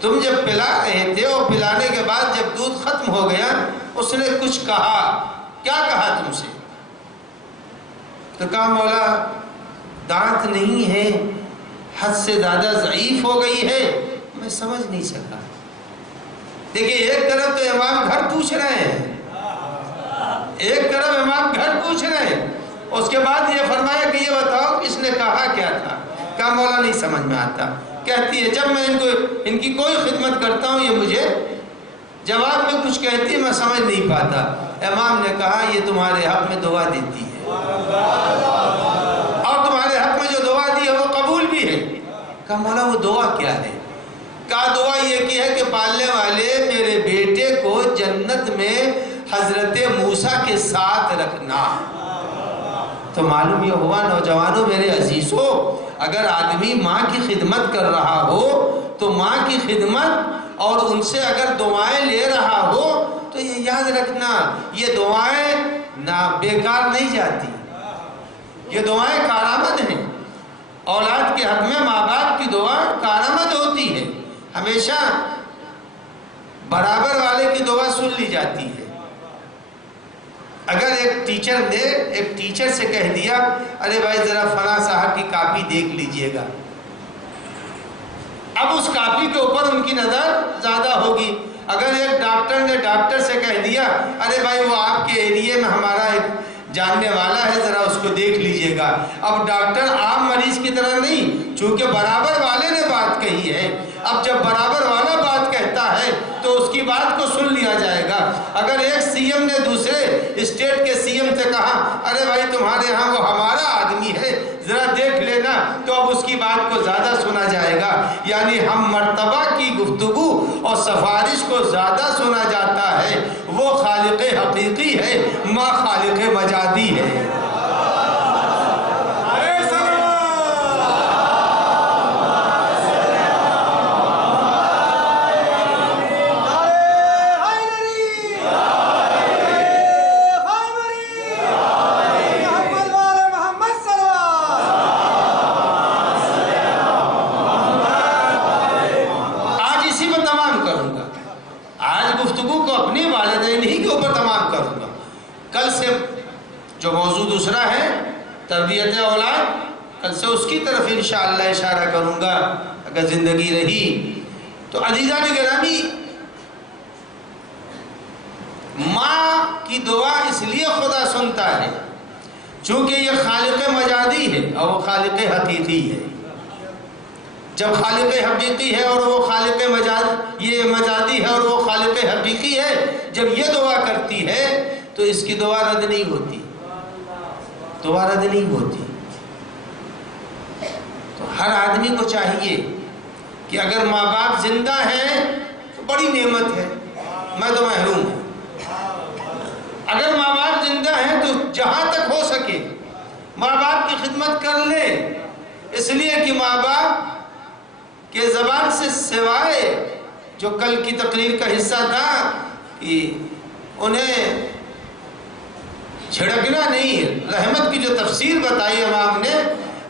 تم جب پلا رہے تھے اور پلانے کے بعد جب دودھ ختم ہو گیا اس نے کچھ کہا، کیا کہا تم سے؟ تو کہا مولا دانت نہیں ہے، حد سے زیادہ ضعیف ہو گئی ہے، میں سمجھ نہیں سکا۔ دیکھیں ایک طرف تو امام گھر پوچھ رہے ہیں، ایک طرف امام گھر پوچھ رہے ہیں، اس کے بعد یہ فرمایا کہ یہ بتاؤ اس نے کہا کیا تھا؟ کہا مولا نہیں سمجھ میں آتا۔ کہتی ہے جب میں ان کی کوئی خدمت کرتا ہوں یہ مجھے جواب میں کچھ کہتی ہے، میں سمجھ نہیں پاتا۔ امام نے کہا یہ تمہارے حق میں دعا دیتی ہے، اور تمہارے حق میں جو دعا دی ہے وہ قبول بھی ہے۔ کہا مولا وہ دعا کیا ہے؟ کہا دعا یہ کی ہے کہ پالنے والے میرے بیٹے کو جنت میں حضرت موسیٰ کے ساتھ رکھنا۔ تو معلوم یہ ہوا نوجوانوں میرے عزیزوں، اگر آدمی ماں کی خدمت کر رہا ہو تو ماں کی خدمت اور ان سے اگر دعائیں لے رہا ہو تو یہ یاد رکھنا یہ دعائیں نہ بیکار نہیں جاتی، یہ دعائیں کارآمد ہیں۔ اولاد کے حق میں ماں باپ کی دعا کارآمد ہوتی ہے، ہمیشہ برابر والے کی دعا سن لی جاتی ہے۔ اگر ایک ٹیچر سے کہہ دیا ارے بھائی ذرا فلاں صاحب کی کاپی دیکھ لیجئے گا، اب اس کاپی کے اوپر ان کی نظر زیادہ ہوگی۔ اگر ایک ڈاکٹر نے ڈاکٹر سے کہہ دیا ارے بھائی وہ آپ کے ایریے میں ہمارا ایک جاننے والا ہے ذرا اس کو دیکھ لیجئے گا، اب ڈاکٹر عام مریض کی طرح نہیں، چونکہ برابر والے نے بات کہی ہے، اب جب برابر والا بات کہتا ہے تو اس کی بات کو سن لیا جائے گا۔ اگر ایک سی ایم نے دوسرے اسٹیٹ کے سی ایم سے کہا ارے بھائی تمہارے ہاں وہ ہمارا آدمی ہے ذرا دیکھ لینا، تو اب اس کی بات کو زیادہ سنا جائے گا۔ یعنی ہم مرتبہ کی گفتگو اور سفارش کو زیادہ سنا جاتا ہے۔ وہ خالق حقیقی ہے، ماں خالق مجازی ہے۔ جو موضوع دوسرا ہے تربیت اولاد، کل سے اس کی طرف انشاءاللہ اشارہ کروں گا اگر زندگی رہی تو۔ عزیزان گرامی، ماں کی دعا اس لیے خدا سنتا ہے چونکہ یہ خالق مجازی ہے اور وہ خالق حقیقی ہے۔ جب خالق حقیقی ہے اور وہ خالق مجازی ہے اور وہ خالق حقیقی ہے، جب یہ دعا کرتی ہے تو اس کی دعا رد نہیں ہوتی، دعا رد نہیں ہوتی۔ تو ہر آدمی کو چاہیے کہ اگر ماں باپ زندہ ہیں تو بڑی نعمت ہے، میں تو محروم ہوں۔ اگر ماں باپ زندہ ہیں تو جہاں تک ہو سکے ماں باپ کی خدمت کر لیں، اس لیے کہ ماں باپ کے زبان سے سوائے جو کل کی تقریر کا حصہ تھا کہ انہیں جھڑکنا نہیں، رحمت کی جو تفسیر بتائی امام نے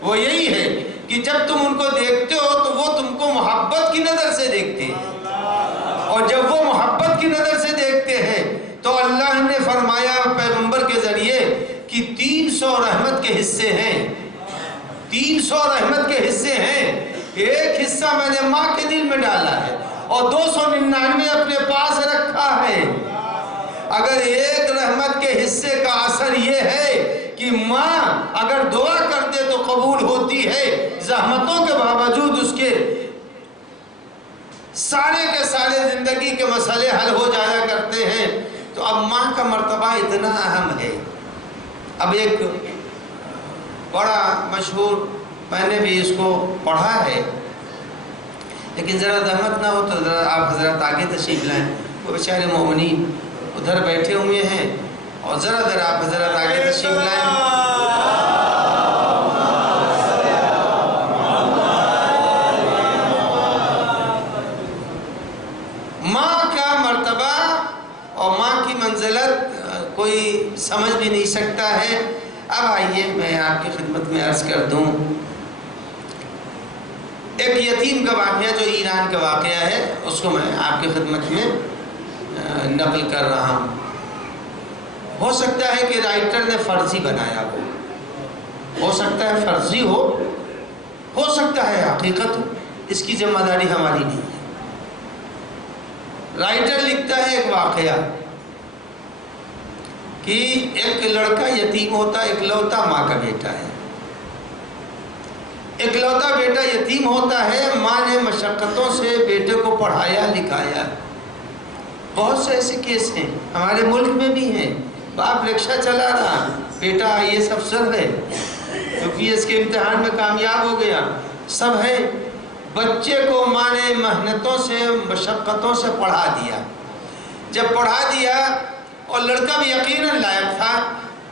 وہ یہی ہے کہ جب تم ان کو دیکھتے ہو تو وہ تم کو محبت کی نظر سے دیکھتے ہیں، اور جب وہ محبت کی نظر سے دیکھتے ہیں تو اللہ نے فرمایا پیغمبر کے ذریعے کہ 300 رحمت کے حصے ہیں، 300 رحمت کے حصے ہیں۔ ایک حصہ میں نے ماں کے دل میں ڈالا ہے اور 299 اپنے پاس رکھا ہے۔ اگر ایک رحمت کے حصے کا اثر یہ ہے کہ ماں اگر دعا کر دے تو قبول ہوتی ہے، زحمتوں کے باوجود اس کے سارے کے سارے زندگی کے مسئلے حل ہو جایا کرتے ہیں، تو اب ماں کا مرتبہ اتنا اہم ہے۔ اب ایک بڑا مشہور، میں نے بھی اس کو پڑھا ہے لیکن ذرا زحمت نہ ہو تو ذرا آپ حضرات آگے تشریف لائیں، وہ بیچارے مومنین ادھر بیٹھے ہوئے ہیں اور ذرا آپ حضرات آگے تشریف لائیں۔ ماں کا مرتبہ اور ماں کی منزلت کوئی سمجھ بھی نہیں سکتا ہے۔ اب آئیے میں آپ کی خدمت میں عرض کر دوں ایک یتیم کا واقعہ جو ایران کا واقعہ ہے، اس کو میں آپ کی خدمت میں نقل کر رہا ہوں۔ ہو سکتا ہے کہ رائٹر نے فرضی بنایا ہو سکتا ہے فرضی ہو ہو سکتا ہے حقیقت، اس کی ذمہ داری ہماری نہیں ہے۔ رائٹر لکھتا ہے ایک واقعہ کہ ایک لڑکا یتیم ہوتا، اکلوتا ماں کا بیٹا ہے، اکلوتا بیٹا یتیم ہوتا ہے، ماں نے مشقتوں سے بیٹے کو پڑھایا لکھایا۔ بہت سے ایسے کیس ہیں ہمارے ملک میں بھی ہیں، باپ رکشہ چلا رہا، بیٹا IAS افسر ہے، UPS کے امتحان میں کامیاب ہو گیا، سب ہے، بچے کو ماں نے محنتوں سے مشقتوں سے پڑھا دیا۔ جب پڑھا دیا اور لڑکا بھی یقیناً لائق تھا،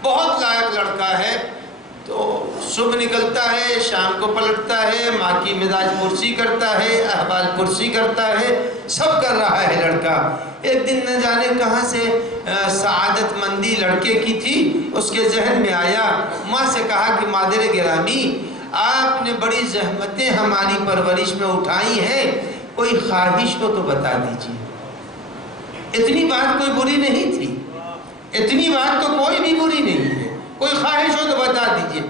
بہت لائق لڑکا ہے، تو صبح نکلتا ہے، شام کو پلٹتا ہے، ماں کی مزاج پرسی کرتا ہے، احوال پرسی کرتا ہے، سب کر رہا ہے لڑکا۔ ایک دن نہ جانے کہاں سے سعادت مندی لڑکے کی تھی، اس کے ذہن میں آیا، ماں سے کہا کہ مادر گرامی، آپ نے بڑی زحمتیں ہماری پرورش میں اٹھائی ہیں، کوئی خواہش ہو تو بتا دیجیے۔ اتنی بات کوئی بری نہیں تھی، اتنی بات تو کوئی بھی بری نہیں ہے، کوئی خواہش ہو تو بتا دیجیے۔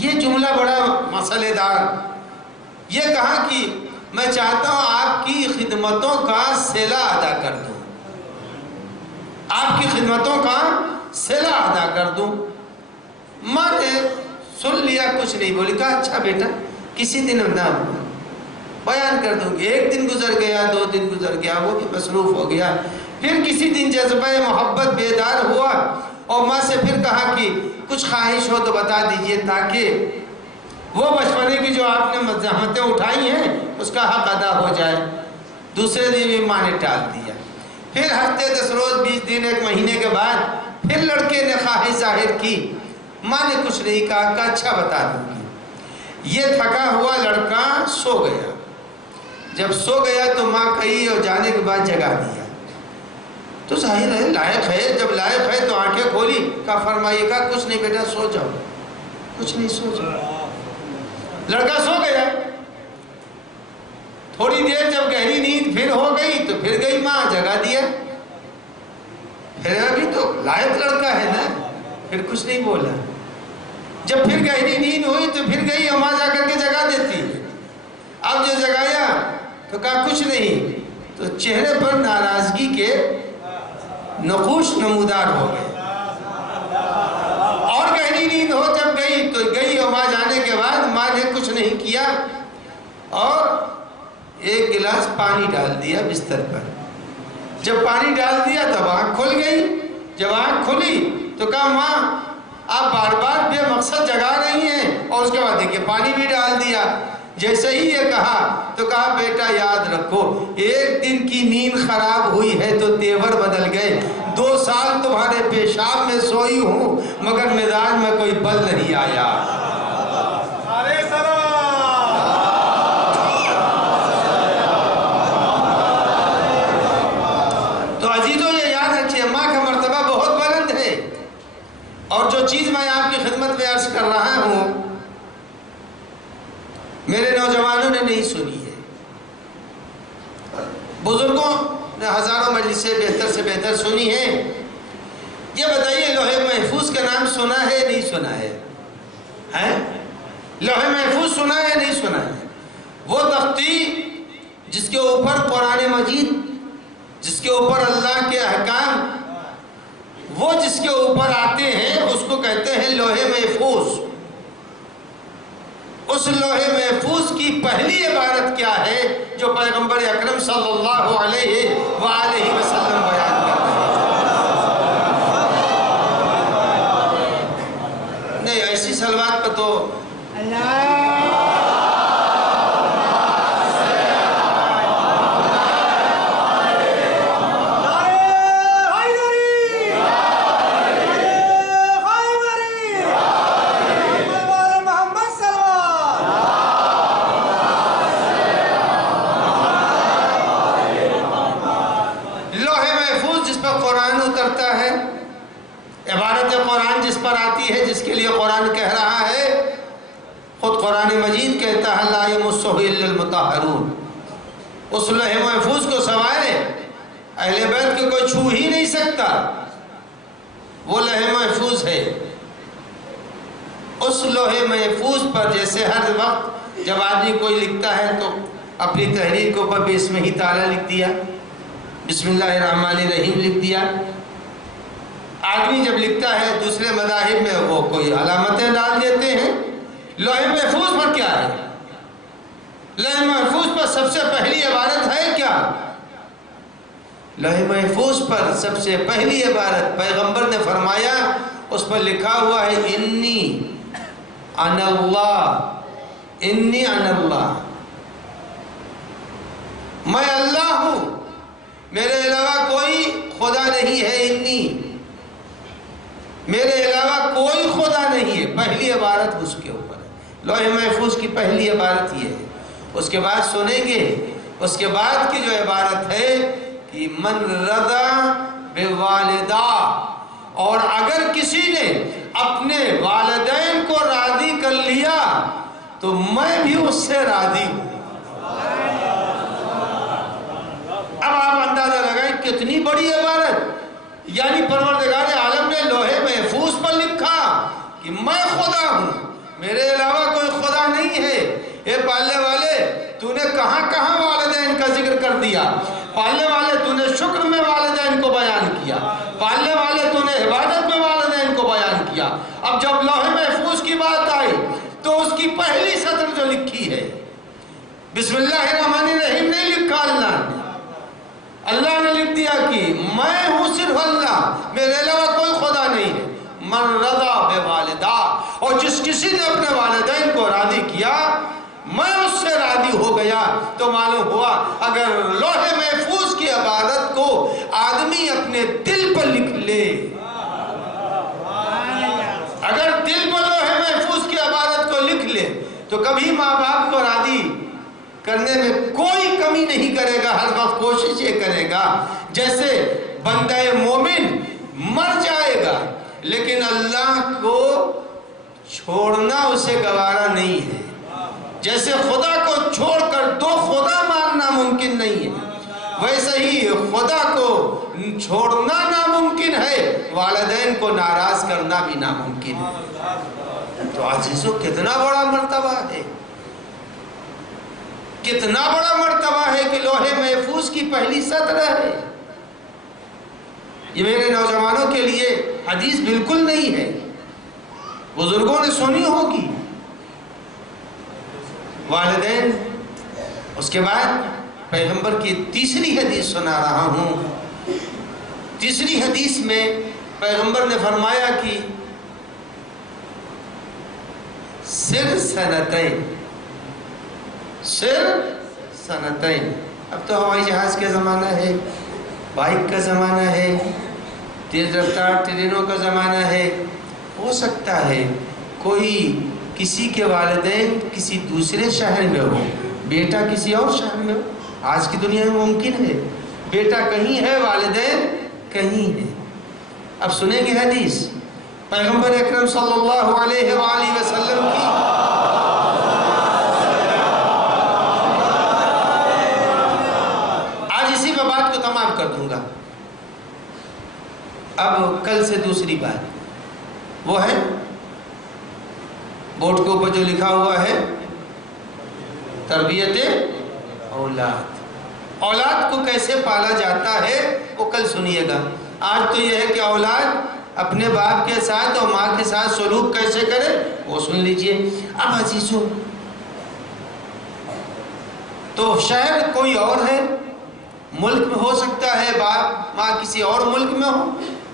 یہ جملہ بڑا مسئلہ دار، یہ کہا کہ میں چاہتا ہوں آپ کی خدمتوں کا صلہ ادا کر دوں، آپ کی خدمتوں کا صلہ ادا کر دوں۔ ماں نے سن لیا، کچھ نہیں بولی، کہا اچھا بیٹا کسی دن بیان کر دوں گی۔ ایک دن گزر گیا، 2 دن گزر گیا، وہ بھی مصروف ہو گیا۔ پھر کسی دن جذبہ محبت بیدار ہوا اور ماں سے پھر کہا کہ کچھ خواہش ہو تو بتا دیجئے تاکہ وہ بچپنے کی جو آپ نے زحمتیں اٹھائی ہیں اس کا حق ادا ہو جائے۔ دوسرے دن بھی ماں نے ٹال دیا۔ پھر ہفتے 10 روز 20 دن 1 مہینے کے بعد پھر لڑکے نے خواہش ظاہر کی، ماں نے کچھ نہیں کہا، کہ اچھا بتا دوں گی۔ یہ تھکا ہوا لڑکا سو گیا۔ جب سو گیا تو ماں کہی اور جانے کے بعد جگا دیا، تو ظاہر ہے لائق ہے، جب لائق ہے تو آنکھیں کھولی، کہا فرمائیے، کہا کچھ نہیں بیٹا سو جاؤ، کچھ نہیں سو جاؤ۔ لڑکا سو گیا۔ تھوڑی دیر جب گہری نیند پھر ہو گئی تو پھر گئی ماں، جگا دیا۔ پھر ابھی تو لائق لڑکا ہے نا، پھر کچھ نہیں بولا۔ جب پھر گہری نیند ہوئی تو پھر گئی اور ماں جا کر کے جگا دیتی۔ اب جو جگایا تو کہا کچھ نہیں، تو چہرے پر ناراضگی کے نقوش نمودار ہو گئے۔ اور گہری نیند ہو جب گئی تو گئی اور ماں جانے کے بعد ماں نے کچھ نہیں کیا اور 1 گلاس پانی ڈال دیا بستر پر۔ جب پانی ڈال دیا تب آنکھ کھل گئی۔ جب آنکھ کھلی تو کہا ماں آپ بار بار بے مقصد جگا رہی ہیں، اور اس کے بعد دیکھیں پانی بھی ڈال دیا۔ جیسے ہی یہ کہا تو کہا بیٹا یاد رکھو، 1 دن کی نیند خراب ہوئی ہے تو تیور بدل گئے، 2 سال تمہارے پیشاب میں سوئی ہوں مگر مزاج میں کوئی بل نہیں آیا۔ تو عزیزوں یہ یاد رکھیے، ماں کا مرتبہ بہت بلند ہے، اور جو چیز میں آپ کی خدمت میں عرض کر رہا ہوں میرے نوجوانوں نے نہیں سنی ہے، بزرگوں نے ہزاروں مجلسیں بہتر سے بہتر سنی ہے۔ یہ بتائیے لوح محفوظ کا نام سنا ہے نہیں سنا ہے؟ لوح محفوظ سنا ہے نہیں سنا ہے؟ وہ تختی جس کے اوپر قرآن مجید، جس کے اوپر اللہ کے احکام، وہ جس کے اوپر آتے ہیں اس کو کہتے ہیں لوح محفوظ۔ اس لوح محفوظ کی پہلی عبارت کیا ہے جو پیغمبر اکرم صلی اللہ علیہ وآلہ وسلم بیان کرتے ہیں؟ نہیں، ایسی سلوات پہ تو جس کے لیے قرآن کہہ رہا ہے، خود قرآن مجید کہتا ہے لا یمسہ الا المطہرون۔ اس لوح محفوظ کو سوائے اہل بیت کے کوئی چھو ہی نہیں سکتا، وہ لوح محفوظ ہے۔ اس لوح محفوظ پر جیسے ہر وقت جب آدمی کوئی لکھتا ہے تو اپنی تحریر کے اوپر بھی اسمہ تعالیٰ لکھ دیا، بسم اللہ الرحمن الرحیم لکھ دیا۔ آدمی جب لکھتا ہے دوسرے مذاہب میں وہ کوئی علامتیں ڈال دیتے ہیں۔ لوح محفوظ پر کیا ہے؟ لوح محفوظ پر سب سے پہلی عبارت ہے کیا؟ لوح محفوظ پر سب سے پہلی عبارت پیغمبر نے فرمایا، اس پر لکھا ہوا ہے انی انا اللہ، انی انا اللہ، میں اللہ ہوں، میرے علاوہ کوئی خدا نہیں ہے، انی، میرے علاوہ کوئی خدا نہیں ہے۔ پہلی عبارت اس کے اوپر ہے، لوح محفوظ کی پہلی عبارت یہ ہے۔ اس کے بعد سنیں گے، اس کے بعد کی جو عبارت ہے کہ من رضا بوالدہ، اور اگر کسی نے اپنے والدین کو راضی کر لیا تو میں بھی اس سے راضی ہوں۔ اب آپ اندازہ لگائیں کتنی بڑی عبارت، یعنی پروردگار عالم نے لوح محفوظ پر لکھا کہ میں خدا ہوں، میرے علاوہ کوئی خدا نہیں ہے۔ اے پالنے والے، تو نے کہاں کہاں والدین کا ذکر کر دیا؟ پالنے والے، تو نے شکر میں والدین کو بیان کیا، پالنے والے تو نے عبادت میں والدین کو بیان کیا۔ اب جب لوح محفوظ کی بات آئی تو اس کی پہلی سطر جو لکھی ہے، بسم اللہ الرحمن الرحیم نہیں لکھا اللہ نے لکھ دیا کہ میں ہوں صرف اللہ، میرے علاوہ کوئی خدا نہیں ہے۔ من رضا بوالدہ، اور جس کسی نے اپنے والدین کو راضی کیا میں اس سے راضی ہو گیا۔ تو معلوم ہوا اگر لوح محفوظ کی عبادت کو آدمی اپنے دل پر لکھ لے، اگر دل پر لوح محفوظ کی عبادت کو لکھ لے تو کبھی ماں باپ کو راضی کرنے میں کوئی کمی نہیں کرے گا، ہر وقت کوشش یہ کرے گا۔ جیسے بندہ مومن مر جائے گا لیکن اللہ کو چھوڑنا اسے گوارا نہیں ہے، جیسے خدا کو چھوڑ کر دو خدا ماننا ممکن نہیں ہے، ویسے ہی خدا کو چھوڑنا ناممکن ہے، والدین کو ناراض کرنا بھی ناممکن ہے۔ تو عزیزو کتنا بڑا مرتبہ ہے، کتنا بڑا مرتبہ ہے کہ لوح محفوظ کی پہلی سطر ہے۔ یہ میرے نوجوانوں کے لیے حدیث بالکل نہیں ہے، بزرگوں نے سنی ہوگی۔ والدین، اس کے بعد پیغمبر کی تیسری حدیث سنا رہا ہوں۔ تیسری حدیث میں پیغمبر نے فرمایا کہ سر سنتین، سر سنتین۔ اب تو ہوائی جہاز کا زمانہ ہے، بائک کا زمانہ ہے، تیز رفتار ٹرینوں کا زمانہ ہے۔ ہو سکتا ہے کوئی کسی کے والدین کسی دوسرے شہر میں ہو، بیٹا کسی اور شہر میں ہو، آج کی دنیا میں ممکن ہے، بیٹا کہیں ہے والدین کہیں ہے۔ اب سنیں گے حدیث پیغمبر اکرم صلی اللہ علیہ وآلہ وسلم کی۔ آج اسی پہ بات کو تمام کر دوں گا۔ اب کل سے دوسری بات وہ ہے بورڈ کے اوپر جو لکھا ہوا ہے تربیت اولاد، اولاد کو کیسے پالا جاتا ہے وہ کل سنیے گا۔ آج تو یہ ہے کہ اولاد اپنے باپ کے ساتھ اور ماں کے ساتھ سلوک کیسے کرے وہ سن لیجئے۔ اب عزیزو، تو شہر کوئی اور ہے، ملک میں ہو سکتا ہے باپ ماں کسی اور ملک میں ہو،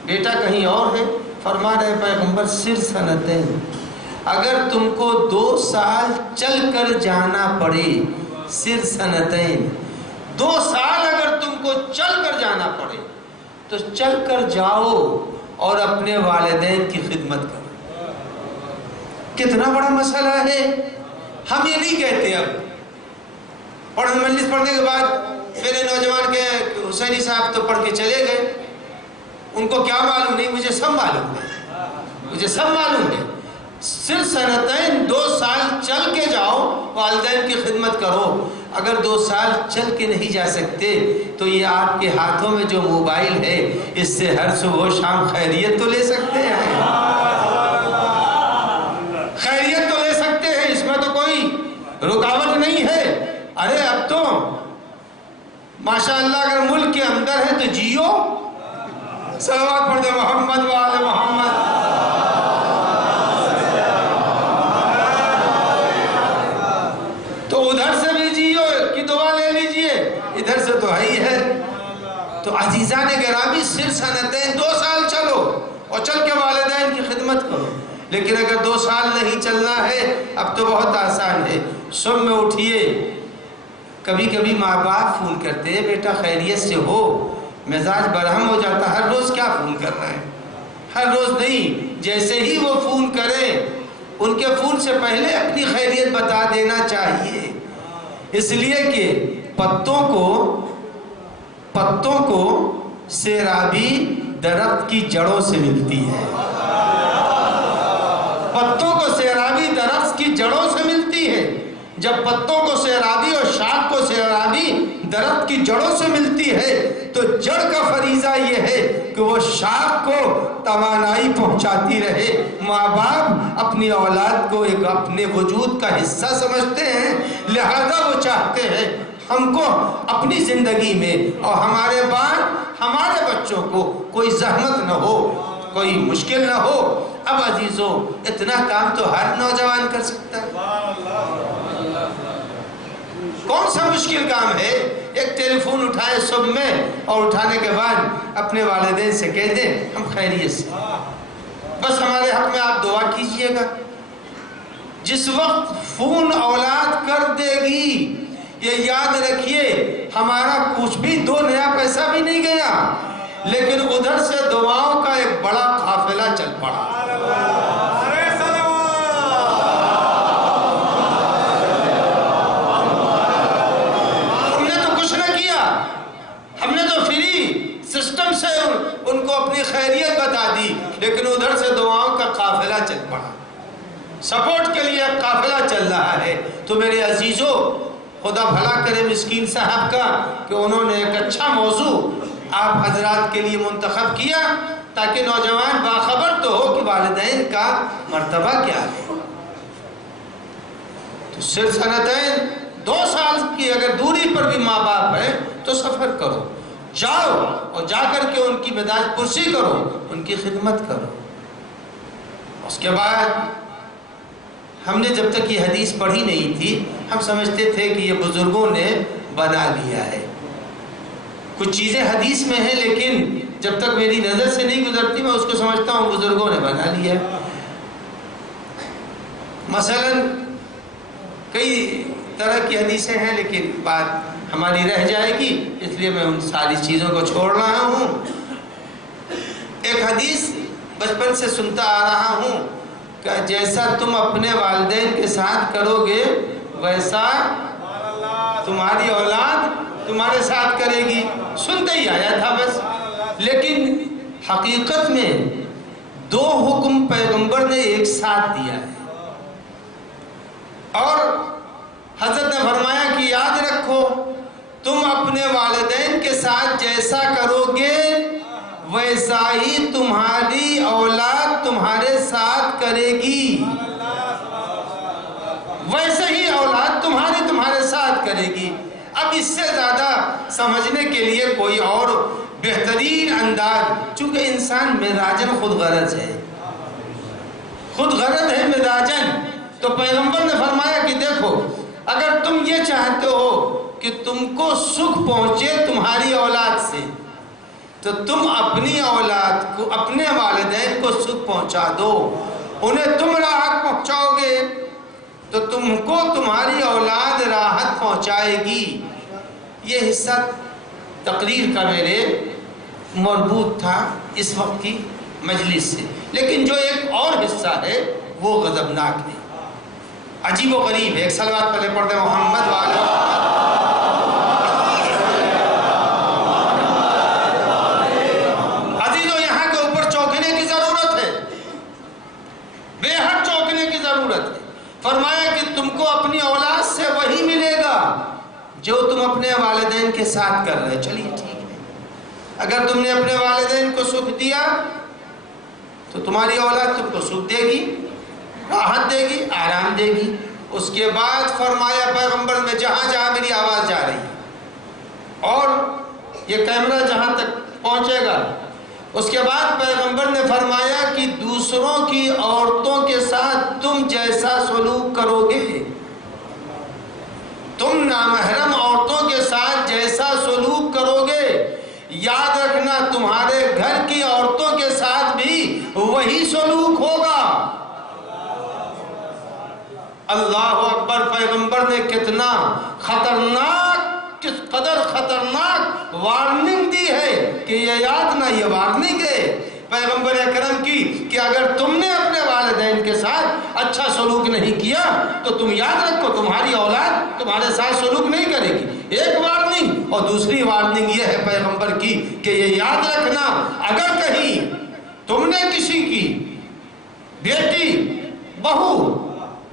بیٹا کہیں اور ہے۔ فرما رہے پیغمبر سر سنتین، اگر تم کو 2 سال چل کر جانا پڑے، سر سنتین، 2 سال اگر تم کو چل کر جانا پڑے تو چل کر جاؤ اور اپنے والدین کی خدمت کرو۔ کتنا بڑا مسئلہ ہے۔ ہم یہ نہیں کہتے اب مجلس پڑھنے کے بعد میرے نوجوان کے حسینی صاحب تو پڑھ کے چلے گئے، ان کو کیا معلوم نہیں، مجھے سب معلوم ہے، مجھے سب معلوم ہے۔ صرف سنتین 2 سال چل کے جاؤ، والدین کی خدمت کرو۔ اگر 2 سال چل کے نہیں جا سکتے تو یہ آپ کے ہاتھوں میں جو موبائل ہے اس سے ہر صبح و شام خیریت تو لے سکتے ہیں، خیریت تو لے سکتے ہیں، اس میں تو کوئی رکاوٹ نہیں ہے. ارے اب تو ماشاءاللہ اگر ملک کے اندر ہے تو جیو. صلوات پڑھ دے محمد وآل محمد. تو ادھر سے بھی جیو کی دعا لے لیجئے, ادھر سے تو ہی ہے. تو عزیزان گرامی, صرف سنتین 2 سال چلو اور چل کے والدین کی خدمت کرو. لیکن اگر 2 سال نہیں چلنا ہے, اب تو بہت آسان ہے. صبح میں اٹھیے, کبھی کبھی ماں باپ فون کرتے ہیں, بیٹا خیریت سے ہو, مزاج برہم ہو جاتا. ہر روز کیا فون کر رہے ہیں, ہر روز نہیں. جیسے ہی وہ فون کریں, ان کے فون سے پہلے اپنی خیریت بتا دینا چاہیے. اس لیے کہ پتوں کو سیرابی درخت کی جڑوں سے ملتی ہے. پتوں کو سیرابی درخت کی جڑوں سے ملتی ہے. جب پتوں کو سیرابی اور شاخ کو سیرابی درخت کی جڑوں سے ملتی ہے, تو جڑ کا فریضہ یہ ہے کہ وہ شاخ کو توانائی پہنچاتی رہے. ماں باپ اپنی اولاد کو ایک اپنے وجود کا حصہ سمجھتے ہیں, لہذا وہ چاہتے ہیں ہم کو اپنی زندگی میں اور ہمارے بعد ہمارے بچوں کو کوئی زحمت نہ ہو, کوئی مشکل نہ ہو. اب عزیزوں, اتنا کام تو ہر نوجوان کر سکتا ہے. کون سا مشکل کام ہے؟ ایک ٹیلی فون اٹھائے صبح میں, اور اٹھانے کے بعد اپنے والدین سے کہہ دیں ہم خیریت سے, بس ہمارے حق میں آپ دعا کیجئے گا. جس وقت فون اولاد کر دے گی, یہ یاد رکھیے ہمارا کچھ بھی 2 نیا پیسہ بھی نہیں گیا, لیکن ادھر سے دعاؤں کا ایک بڑا قافلہ چل پڑا. ہم نے تو کچھ نہ کیا, ہم نے تو فری سسٹم سے ان کو اپنی خیریت بتا دی, لیکن ادھر سے دعاؤں کا قافلہ چل پڑا. سپورٹ کے لیے قافلہ چل رہا ہے. تو میرے عزیزوں, خدا بھلا کرے مسکین صاحب کا کہ انہوں نے ایک اچھا موضوع آپ حضرات کے لیے منتخب کیا, تاکہ نوجوان باخبر تو ہو کہ والدین کا مرتبہ کیا ہے. تو صرف سنتین 2 سال کی اگر دوری پر بھی ماں باپ ہے تو سفر کرو, جاؤ اور جا کر کے ان کی مزاج پرسی کرو, ان کی خدمت کرو. اس کے بعد ہم نے جب تک یہ حدیث پڑھی نہیں تھی, ہم سمجھتے تھے کہ یہ بزرگوں نے بنا لیا ہے. کچھ چیزیں حدیث میں ہیں, لیکن جب تک میری نظر سے نہیں گزرتی میں اس کو سمجھتا ہوں بزرگوں نے بنا لیا ہے. مثلا کئی طرح کی حدیثیں ہیں, لیکن بات ہماری رہ جائے گی, اس لیے میں ان ساری چیزوں کو چھوڑ رہا ہوں. ایک حدیث بچپن سے سنتا آ رہا ہوں کہ جیسا تم اپنے والدین کے ساتھ کرو گے, ویسا تمہاری اولاد تمہارے ساتھ کرے گی. سنتے ہی آیا تھا بس, لیکن حقیقت میں 2 حکم پیغمبر نے ایک ساتھ دیا ہے. اور حضرت نے فرمایا کہ یاد رکھو, تم اپنے والدین کے ساتھ جیسا کرو گے ویسا ہی تمہاری اولاد تمہارے ساتھ کرے گی. ویسے ہی اولاد تمہارے ساتھ کرے گی. اب اس سے زیادہ سمجھنے کے لیے کوئی اور بہترین انداز, چونکہ انسان مزاجن خود غرض ہے, مزاجن. تو پیغمبر نے فرمایا کہ دیکھو, اگر تم یہ چاہتے ہو کہ تم کو سکھ پہنچے تمہاری اولاد سے, تو تم اپنی اولاد کو, اپنے والدین کو سکھ پہنچا دو. انہیں تم راحت پہنچاؤ گے تو تم کو تمہاری اولاد راحت پہنچائے گی. یہ حصہ تقریر کا میرے مربوط تھا اس وقت کی مجلس سے, لیکن جو ایک اور حصہ ہے وہ غضبناک ہے, عجیب و غریب ہے. ایک صلوات پہلے پڑھ دیں محمد والا. عزیزوں, یہاں کے اوپر چوکنے کی ضرورت ہے, بے حد چوکنے کی ضرورت ہے. فرمایا کہ تم کو اپنی اولاد سے وہی ملے گا جو تم اپنے والدین کے ساتھ کر رہے. چلیے ٹھیک ہے, اگر تم نے اپنے والدین کو سکھ دیا تو تمہاری اولاد تم کو سکھ دے گی, راحت دے گی, آرام دے گی. اس کے بعد فرمایا پیغمبر میں جہاں جہاں میری آواز جا رہی ہے اور یہ کیمرہ جہاں تک پہنچے گا، اس کے بعد پیغمبر نے فرمایا کہ دوسروں کی عورتوں کے ساتھ تم جیسا سلوک کرو گے، تم نامحرم عورتوں کے ساتھ جیسا سلوک کرو گے، یاد رکھنا تمہارے گھر کی عورتوں کے ساتھ بھی وہی سلوک ہوگا۔ اللہ اکبر! پیغمبر نے کتنا خطرناک، کس قدر خطرناک وارننگ دی ہے کہ یہ یاد نہ، یہ وارننگ ہے پیغمبر اکرم کی کہ اگر تم نے اپنے والدین کے ساتھ اچھا سلوک نہیں کیا تو تم یاد رکھو تمہاری اولاد تمہارے ساتھ سلوک نہیں کرے گی۔ ایک وارننگ، اور دوسری وارننگ یہ ہے پیغمبر کی کہ یہ یاد رکھنا اگر کہیں تم نے کسی کی بیٹی، بہو،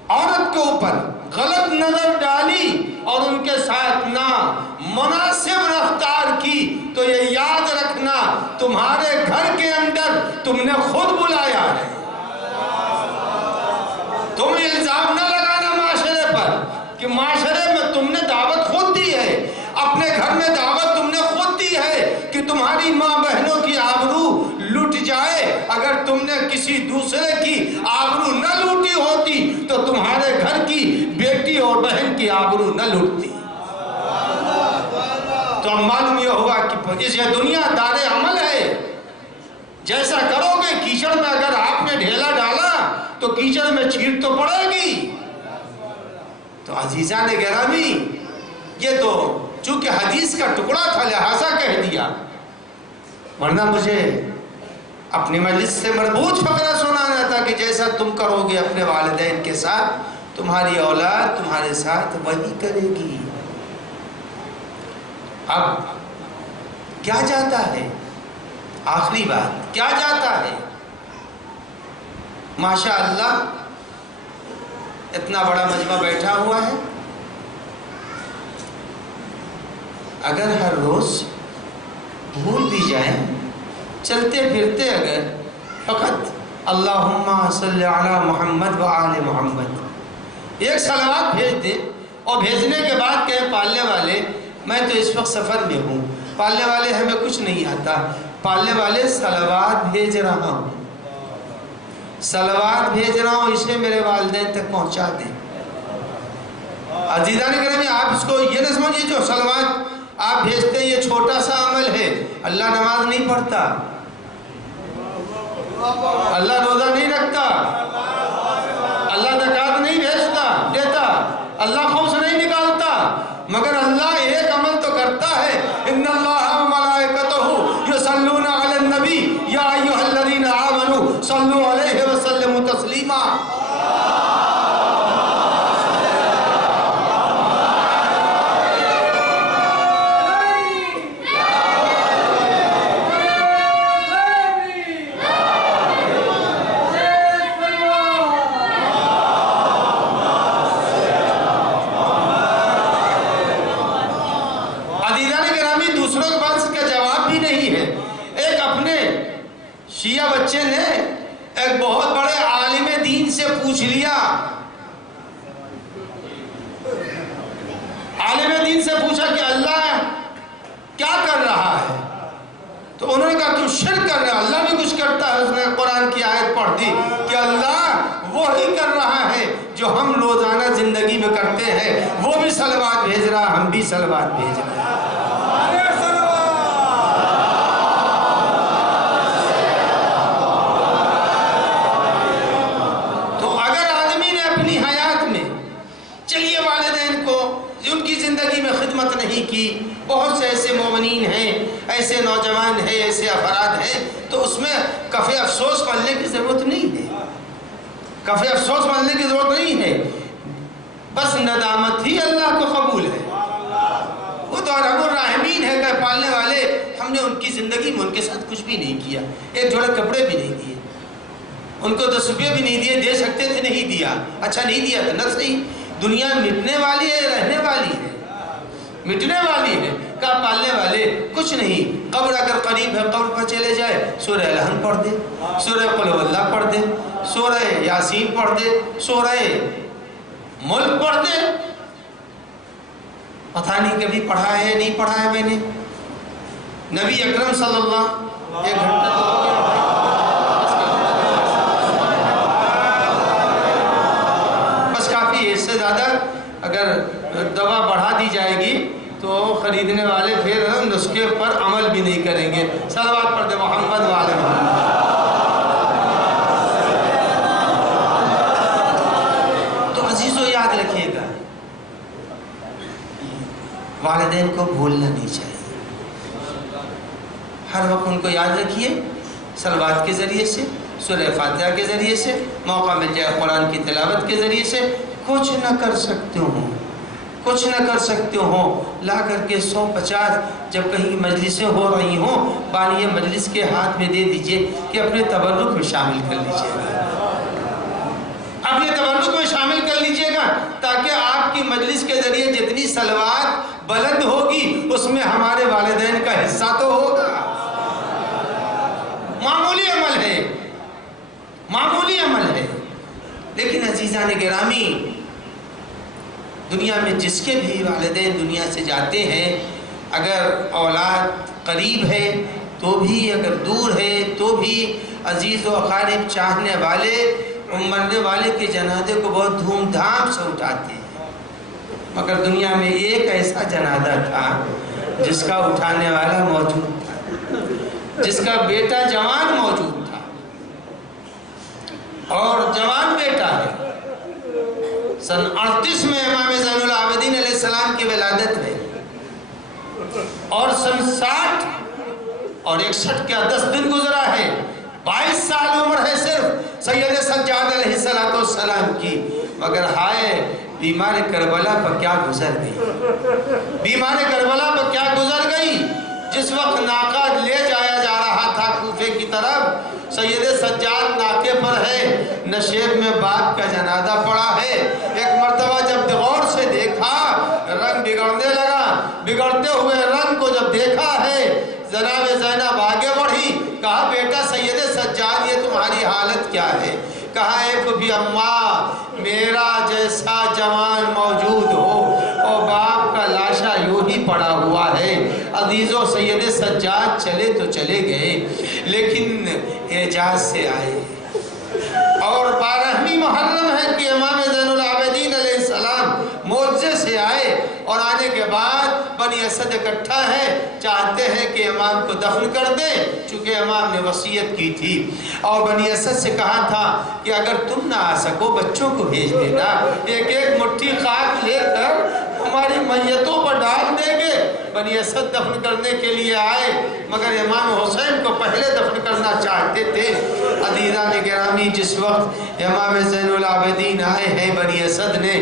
عورت کے اوپر غلط نظر ڈالی اور ان کے ساتھ نہ مناسب رفتار کی تو یہ یاد رکھنا تمہارے گھر کے اندر تم نے خود بلایا ہے۔ تم الزام نہ لگانا معاشرے پر کہ معاشرے میں تم نے دعوت خود دی ہے، اپنے گھر میں دعوت تم نے خود دی ہے کہ تمہاری ماں بہنوں کی آبرو لٹ جائے۔ اگر تم نے کسی دوسرے کی آبرو نہ لوٹی ہوتی تو تمہارے گھر کی بیٹی اور بہن کی آبرو نہ لوٹتی۔ تو اب معلوم یہ ہوا کہ یہ دنیا دار عمل ہے، جیسا کرو گے کیچڑ میں اگر آپ نے ڈھیلا ڈالا تو کیچڑ میں چیٹ تو پڑے گی۔ تو عزیزان گرامی، یہ تو چونکہ حدیث کا ٹکڑا تھا لہٰذا کہہ دیا، ورنہ مجھے اپنی مجلس سے مربوط فقرہ سنانا تھا کہ جیسا تم کرو گے اپنے والدین کے ساتھ تمہاری اولاد تمہارے ساتھ وہی کرے گی۔ اب کیا جاتا ہے؟ آخری بات کیا جاتا ہے؟ ماشاءاللہ اتنا بڑا مجمع بیٹھا ہوا ہے، اگر ہر روز بھول بھی جائیں، چلتے پھرتے اگر فقط اللہم صلی علی محمد و آل محمد ایک صلوات بھیج دے اور بھیجنے کے بعد کہیں پالنے والے میں تو اس وقت سفر میں ہوں، پالنے والے ہمیں کچھ نہیں آتا، پالنے والے صلوات بھیج رہا ہوں، صلوات بھیج رہا ہوں، اسے میرے والدین تک پہنچا دیں۔ عزیزان گرامی، آپ اس کو یہ نہ سمجھیے جو صلوات آپ بھیجتے ہیں یہ چھوٹا سا عمل ہے، اللہ نماز نہیں پڑھتا، اللہ روزہ نہیں رکھتا، اللہ زکوٰۃ نہیں دیتا، اللہ خوف سے نہیں نکالتا، مگر اللہ ایک عمل تو کرتا ہے، ان اللہ و ملائکتہ یصلون علی النبی یا ایھا الذین آمنوا صلوا علیہ وسلموا تسلیما۔ شیعہ بچے نے ایک بہت بڑے عالم دین سے پوچھ لیا، عالم دین سے پوچھا کہ اللہ کیا کر رہا ہے؟ تو انہوں نے کہا تم شرک کر رہا ہے، اللہ بھی کچھ کرتا ہے۔ اس نے قرآن کی آیت پڑھ دی کہ اللہ وہی کر رہا ہے جو ہم روزانہ زندگی میں کرتے ہیں، وہ بھی صلوات بھیج رہا، ہم بھی صلوات بھیج رہے ہیں۔ نہیں کی، بہت سے ایسے مومنین ہیں، ایسے نوجوان ہیں، ایسے افراد ہیں، تو اس میں کف افسوس ملنے کی ضرورت نہیں ہے، کف افسوس ملنے کی ضرورت نہیں ہے، بس ندامت ہی اللہ کو قبول ہے۔ وہ تو ارحم الراحمین ہے کہ پالنے والے ہم نے ان کی زندگی میں ان کے ساتھ کچھ بھی نہیں کیا، ایک جوڑے کپڑے بھی نہیں دیے، ان کو 10 روپے بھی نہیں دیے، دے سکتے تھے نہیں دیا، اچھا نہیں دیا تو نہ صحیح، دنیا مٹنے والی ہے رہنے والی ہے، مٹنے والی ہے، کہا پالنے والے کچھ نہیں، قبر اگر قریب ہے قبر پر چلے جائے، سورہ الحمد پڑھ دے، سورہ قل هو اللہ پڑھ دے، سورہ یاسین پڑھ دے، سورہ ملک پڑھ دے، پتہ نہیں کبھی پڑھا ہے نہیں پڑھا ہے میں نے، نبی اکرم صلی اللہ، ایک گھنٹہ تو ہو گیا بھائی، بس کافی ہے، اس سے زیادہ اگر دوا بڑھا دی جائے گی تو خریدنے والے پھر نسخے پر عمل بھی نہیں کریں گے۔ صلوات پڑھ دے محمد وعلی محمد۔ تو عزیزو یاد رکھیے گا، والدین کو بھولنا نہیں چاہیے، ہر وقت ان کو یاد رکھیے، صلوات کے ذریعے سے، سورہ فاتحہ کے ذریعے سے، موقع مل جائے قرآن کی تلاوت کے ذریعے سے، کچھ نہ کر سکتے ہوں، کچھ نہ کر سکتے ہوں، لا کر کے 150 جب کہیں مجلسیں ہو رہی ہوں، بانی مجلس کے ہاتھ میں دے دیجئے کہ اپنے تبرک میں شامل کر لیجئے گا، اپنے تبرک میں شامل کر لیجئے گا، تاکہ آپ کی مجلس کے ذریعے جتنی صلوات بلند ہوگی اس میں ہمارے والدین کا حصہ تو ہوگا۔ معمولی عمل ہے، معمولی عمل ہے، لیکن عزیزان گرامی، دنیا میں جس کے بھی والدین دنیا سے جاتے ہیں، اگر اولاد قریب ہے تو بھی، اگر دور ہے تو بھی، عزیز و اقارب چاہنے والے مرنے والے کے جنازے کو بہت دھوم دھام سے اٹھاتے ہیں، مگر دنیا میں ایک ایسا جنازہ تھا جس کا اٹھانے والا موجود تھا، جس کا بیٹا جوان موجود تھا، اور جوان بیٹا ہے۔ سن 38 میں امام زین العابدین علیہ السلام کی ولادت ہے، اور سن 60 اور 61 کا 10 دن گزرا ہے، 22 سال عمر ہے صرف سید سجاد علیہ السلام کی، مگر ہائے بیمار کربلا پر کیا گزر گئی، بیمار کربلا پر کیا گزر گئی۔ جس وقت ناقہ لے جایا جا رہا تھا کوفے کی طرف، سید سجاد ناکے پر ہے، نشیب میں باپ کا جنازہ پڑا ہے، ایک مرتبہ جب غور سے دیکھا رنگ بگڑنے لگا، بگڑتے ہوئے رنگ کو جب دیکھا ہے، جناب زینب آگے بڑھی، کہا بیٹا سید سجاد یہ تمہاری حالت کیا ہے؟ کہا ایک بھی اماں میرا جیسا جوان موجود ہو اور باپ کا لاشا یوں ہی پڑا ہوا ہے۔ عزیزو سید سجاد چلے تو چلے گئے، لیکن اعجاز سے آئے، اور 12ویں محرم ہے کہ امام زین العابدین علیہ السلام معجزے سے آئے، اور آنے کے بعد بنی اسد اکٹھا ہے، چاہتے ہیں کہ امام کو دفن کر دیں، چونکہ امام نے وصیت کی تھی، اور بنی اسد سے کہا تھا کہ اگر تم نہ آ سکو بچوں کو بھیج دینا، ایک ایک مٹھی خاک لے کر ہماری میتوں پر ڈال دیں گے۔ بنی اسد دفن کرنے کے لیے آئے، مگر امام حسین کو پہلے دفن کرنا چاہتے تھے۔ عزیزان گرامی، جس وقت امام زین العابدین آئے ہیں، بنی اسد نے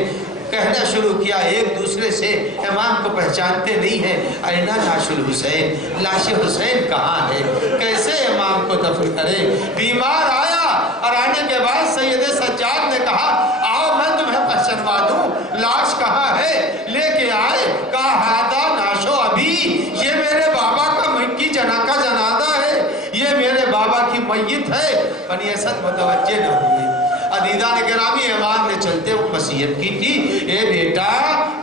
کہنا شروع کیا ایک دوسرے سے، امام کو پہچانتے نہیں ہیں، اینہ لاش الحسین، لاش حسین کہاں ہے، کیسے امام کو دفن کرے؟ بیمار آیا، اور آنے کے بعد سید سجاد نے کہا آؤ میں تمہیں پہچنوا دوں، لاش کہاں ہے؟ لے کے آئے، کہا ہادہ ناشو ابھی، یہ میرے بابا کا جنازہ ہے، یہ میرے بابا کی میت ہے۔ بنی اسد متوجہ نہ ہوئے۔ عزیزان گرامی، امام نے چلتے ہوئے وصیت کی تھی، اے بیٹا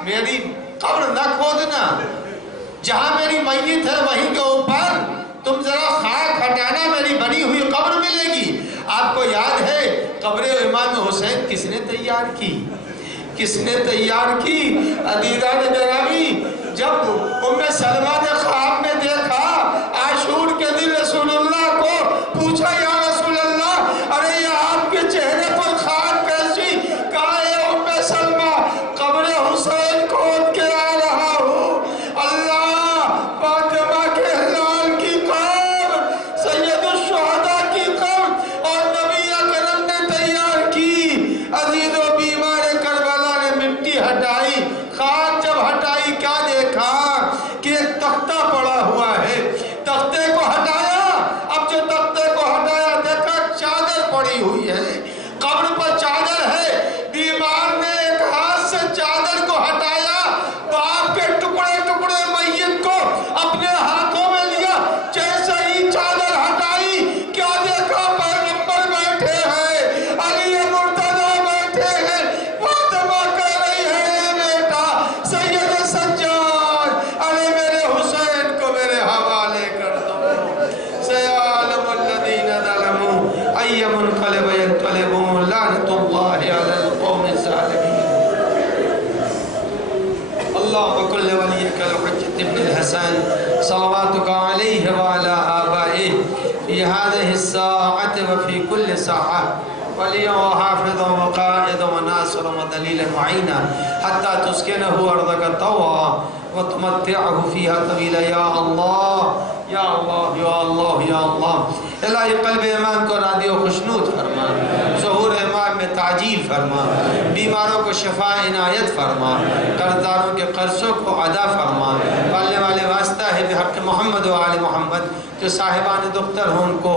میری قبر نہ کھودنا، جہاں میری میت ہے وہیں کے اوپر تم ذرا خاک ہٹانا، میری بنی ہوئی قبر ملے گی۔ آپ کو یاد ہے قبر امام حسین کس نے تیار کی؟ کس نے تیار کی؟ عزیزان گرامی، جب ام سلمہ نے خواب میں دیکھا عاشور کے دن رسول اللہ کو، پوچھا یا رسول اللہ ارے یہ آپ کے چہرے پر خاک کیسی؟ کہا اے ام سلمہ قبر حسین کھود کے آ رہا ہوں، اللہ فاطمہ کے ہلال کی قبر، سید الشہداء کی قبر اور نبی اکرم نے تیار کی۔ عزیز و بیمار کربلا نے مٹی ہٹائی، خاک جب ہٹائی کیا دیکھا کہ ایک وكل وليك الحجة ابن الحسن صلواتك عليه وعلى آبائه في هذه الساعة وفي كل ساعة وليا وحافظا وقائدا وناصرا ودليلا معينا حتى تسكنه أرضك طوعا وتمتعه فيها طويلا يا الله یا اللہ یا اللہ یا اللہ۔ الہی قلب ایمان کو راضی و خوشنود فرما، ظہور ایمان میں تعجیل فرما، بیماروں کو شفا عنایت فرما، قرضداروں کے قرضوں کو ادا فرما، پالنے والے واسطہ ہے بحق محمد و آل محمد، جو صاحبان دختر ہوں ان کو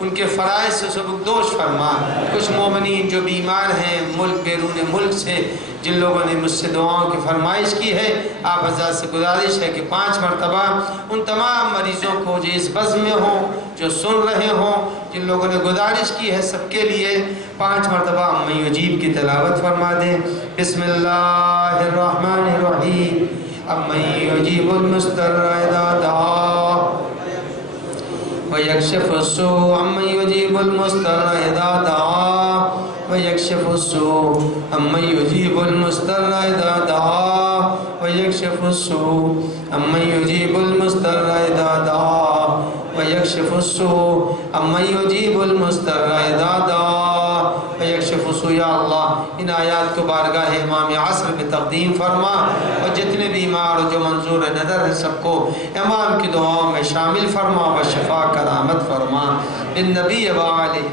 ان کے فرائض سے سبکدوش فرما۔ کچھ مومنین جو بیمار ہیں ملک بیرون ملک سے، جن لوگوں نے مجھ سے دعاؤں کی فرمائش کی ہے، آپ حضرات سے گزارش ہے کہ 5 مرتبہ ان تمام مریضوں کو جو اس بزم میں ہوں، جو سن رہے ہوں، جن لوگوں نے گزارش کی ہے، سب کے لیے 5 مرتبہ امی یجیب کی تلاوت فرما دیں۔ بسم اللہ الرحمن الرحیم امی یجیب المستر اذا دعا ويكشف السوء عمن يجيب المضطر إذا دعا ويكشف السوء عمن يجيب المضطر إذا دعا ويكشف السوء عمن يجيب المضطر إذا دعا ويكشف السوء عمن يجيب المضطر إذا دعا ويكشف السوء۔ یا اللہ ان آیات کو بارگاہ امام عصر میں تقدیم فرما، اور جتنے بیمار جو منظور نظر ہیں سب کو امام کی دعاؤں میں شامل فرما، و شفا کرامت فرما۔ بالنبی و آلہ